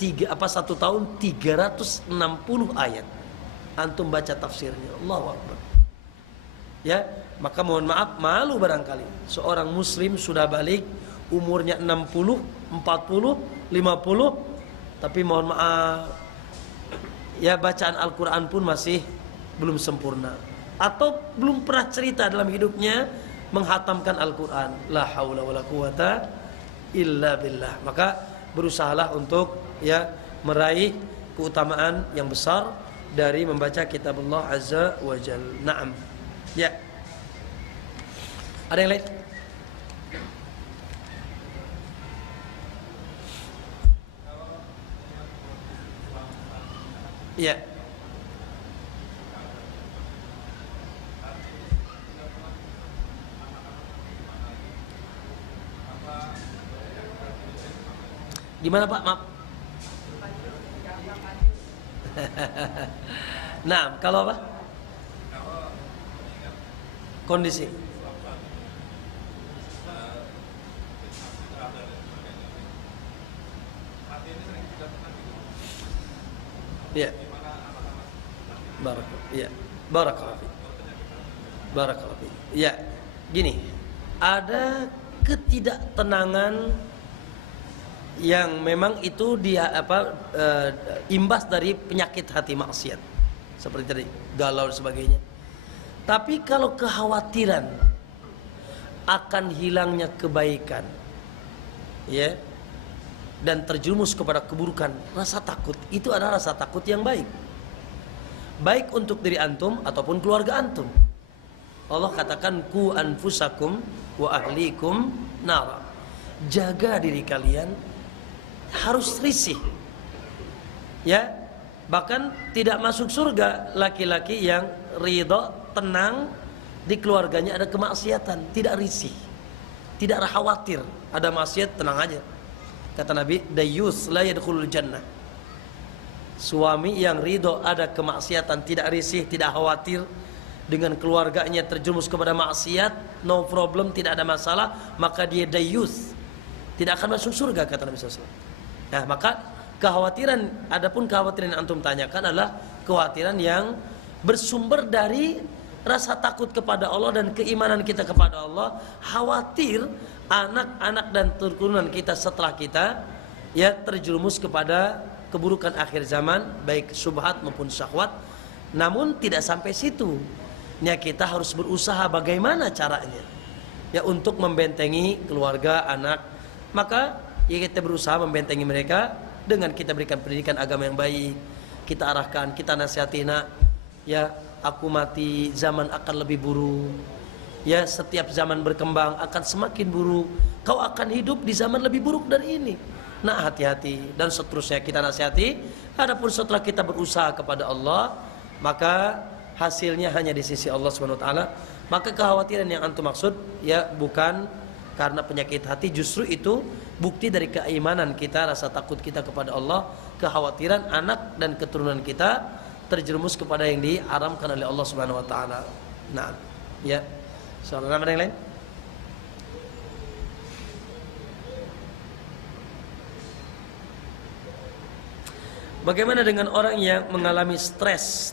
1 tahun 360 ayat. Antum baca tafsirnya, Allahu Akbar. Ya, maka mohon maaf, malu barangkali seorang muslim sudah balik, umurnya 60, 40, 50, tapi mohon maaf, ya bacaan Al-Quran pun masih belum sempurna, atau belum pernah cerita dalam hidupnya menghatamkan Al-Quran. La haula wala quwata illa billah. Maka berusahalah untuk ya meraih keutamaan yang besar dari membaca kitabullah azza wa jalla. Naam. Ya. Ada yang lain? Ya. Gimana Pak? Maaf. Nah, kalau apa? Kondisi. Ya. Barakallahu. Ya. Barakallahu. Barakallahu. Ya. Gini, ada ketidaktenangan yang memang itu dia imbas dari penyakit hati maksiat, seperti tadi galau dan sebagainya. Tapi kalau kekhawatiran akan hilangnya kebaikan, ya, dan terjerumus kepada keburukan, rasa takut itu adalah rasa takut yang baik, baik untuk diri antum ataupun keluarga antum. Allah katakan ku anfusakum wa ahlikum nara. Jaga diri kalian, harus risih. Ya, bahkan tidak masuk surga laki-laki yang ridho, tenang di keluarganya ada kemaksiatan, tidak risih, tidak khawatir ada maksiat, tenang aja. Kata Nabi, dayyus la yadkhulul jannah. Suami yang ridho ada kemaksiatan, tidak risih, tidak khawatir dengan keluarganya terjerumus kepada maksiat, no problem, tidak ada masalah, maka dia dayyus, tidak akan masuk surga, kata Nabi SAW. Nah, maka kekhawatiran, adapun kekhawatiran yang antum tanyakan adalah kekhawatiran yang bersumber dari rasa takut kepada Allah dan keimanan kita kepada Allah, khawatir anak-anak dan keturunan kita setelah kita ya terjerumus kepada keburukan akhir zaman, baik syubhat maupun syahwat. Namun tidak sampai situ. Ya, kita harus berusaha bagaimana caranya ya untuk membentengi keluarga, anak. Maka ya kita berusaha membentengi mereka dengan kita berikan pendidikan agama yang baik, kita arahkan, kita nasihati, nak, ya aku mati zaman akan lebih buruk. Ya, setiap zaman berkembang akan semakin buruk. Kau akan hidup di zaman lebih buruk dari ini. Nah, hati-hati, dan seterusnya kita nasihati. Adapun setelah kita berusaha kepada Allah, maka hasilnya hanya di sisi Allah Subhanahu wa taala. Maka kekhawatiran yang antum maksud ya bukan karena penyakit hati, justru itu bukti dari keimanan kita, rasa takut kita kepada Allah, kekhawatiran anak dan keturunan kita terjerumus kepada yang diharamkan oleh Allah Subhanahu wa taala. Nah, ya. Soal nama yang lain? Bagaimana dengan orang yang mengalami stres,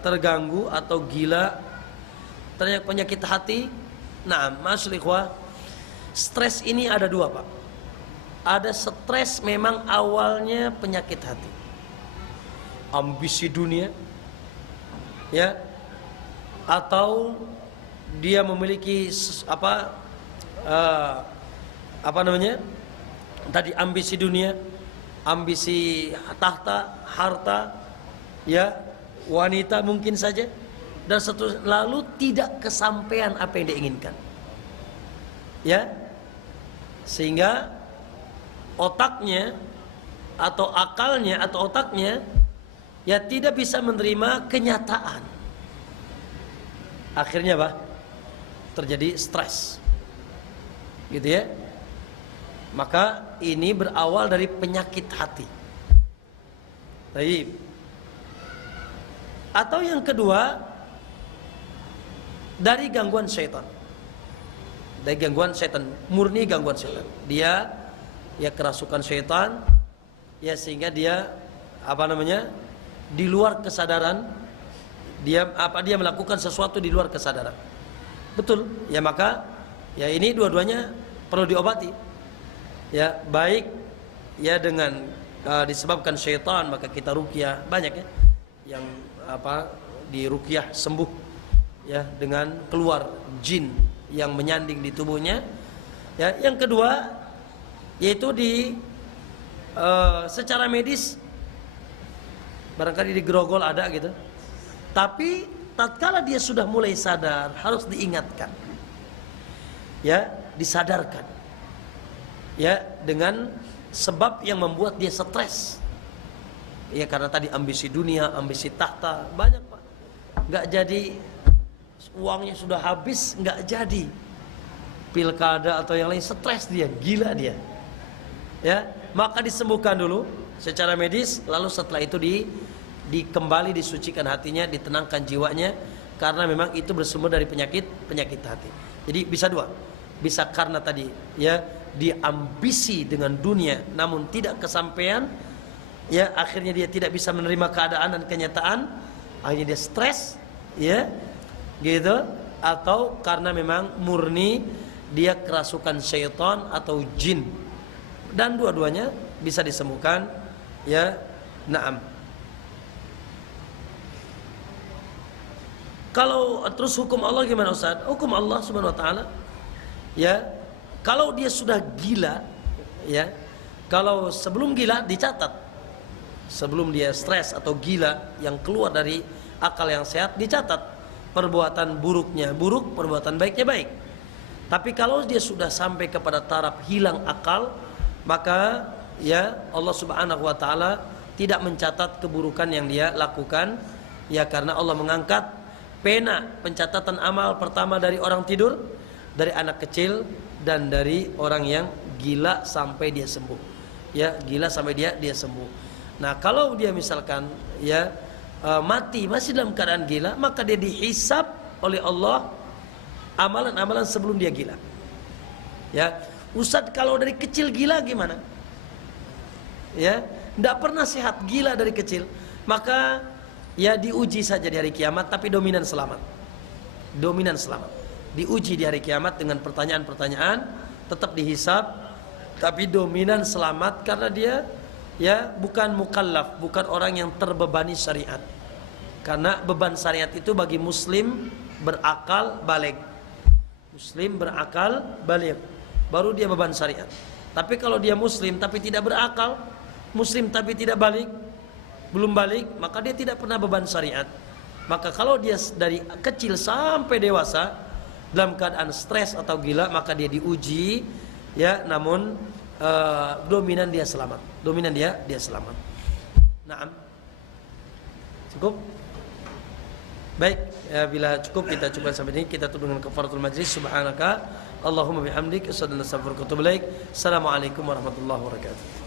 terganggu atau gila, ternyata penyakit hati? Nah, maksud ikhwah, stres ini ada dua, Pak. Ada stres memang awalnya penyakit hati, ambisi dunia, ya, atau dia memiliki tadi ambisi dunia, ambisi tahta, harta, ya, wanita mungkin saja, dan seterusnya, lalu tidak kesampaian apa yang diinginkan, ya, sehingga otaknya atau akalnya atau otaknya ya tidak bisa menerima kenyataan. Akhirnya apa? Terjadi stres, gitu ya. Maka ini berawal dari penyakit hati. Baik. Atau yang kedua, dari gangguan syaitan. Dari gangguan syaitan, murni gangguan syaitan. Dia ya kerasukan syaitan, ya sehingga dia di luar kesadaran, dia melakukan sesuatu di luar kesadaran. Betul, ya, maka ya ini dua-duanya perlu diobati. Ya, baik ya dengan disebabkan syaitan, maka kita ruqyah, banyak ya yang di ruqyah sembuh ya dengan keluar jin yang menyanding di tubuhnya. Ya, yang kedua yaitu secara medis barangkali di grogol ada gitu. Tapi tatkala dia sudah mulai sadar, harus diingatkan, ya, disadarkan, ya, dengan sebab yang membuat dia stres, ya, karena tadi ambisi dunia, ambisi tahta, banyak, Pak, nggak jadi, uangnya sudah habis, nggak jadi pilkada atau yang lain, stres dia, gila dia, ya, maka disembuhkan dulu secara medis, lalu setelah itu kembali disucikan hatinya, ditenangkan jiwanya, karena memang itu bersumber dari penyakit hati. Jadi bisa dua, bisa karena tadi ya diambisi dengan dunia namun tidak kesampaian, ya akhirnya dia tidak bisa menerima keadaan dan kenyataan, akhirnya dia stres, ya gitu, atau karena memang murni dia kerasukan syaitan atau jin, dan dua-duanya bisa disembuhkan, ya. Naam. Kalau terus hukum Allah gimana, Ustaz? Hukum Allah Subhanahu wa taala, ya, kalau dia sudah gila, ya, kalau sebelum gila dicatat, sebelum dia stres atau gila yang keluar dari akal yang sehat dicatat, perbuatan buruknya buruk, perbuatan baiknya baik. Tapi kalau dia sudah sampai kepada taraf hilang akal, maka ya Allah Subhanahu wa taala tidak mencatat keburukan yang dia lakukan, ya karena Allah mengangkat pena pencatatan amal pertama dari orang tidur, dari anak kecil, dan dari orang yang gila sampai dia sembuh. Ya, gila sampai dia sembuh. Nah, kalau dia misalkan ya mati masih dalam keadaan gila, maka dia dihisab oleh Allah amalan-amalan sebelum dia gila. Ya, Ustadz kalau dari kecil gila gimana? Ya, tidak pernah sehat, gila dari kecil, maka ya diuji saja di hari kiamat, tapi dominan selamat. Dominan selamat. Diuji di hari kiamat dengan pertanyaan-pertanyaan, tetap dihisab, tapi dominan selamat karena dia ya bukan mukallaf, bukan orang yang terbebani syariat. Karena beban syariat itu bagi muslim berakal baligh. Muslim berakal baligh, baru dia beban syariat. Tapi kalau dia muslim tapi tidak berakal, muslim tapi tidak baligh, belum baligh, maka dia tidak pernah beban syariat. Maka kalau dia dari kecil sampai dewasa dalam keadaan stres atau gila, maka dia diuji ya, namun dominan dia selamat. Dominan dia selamat. Naam. Cukup? Baik, ya, bila cukup kita coba sampai ini, kita tutup dengan kafaratul majlis. Subhanaka Allahumma bihamdik, asyhadu an la ilaha illa anta, astaghfiruka wa atubu ilaik. Assalamualaikum warahmatullahi wabarakatuh.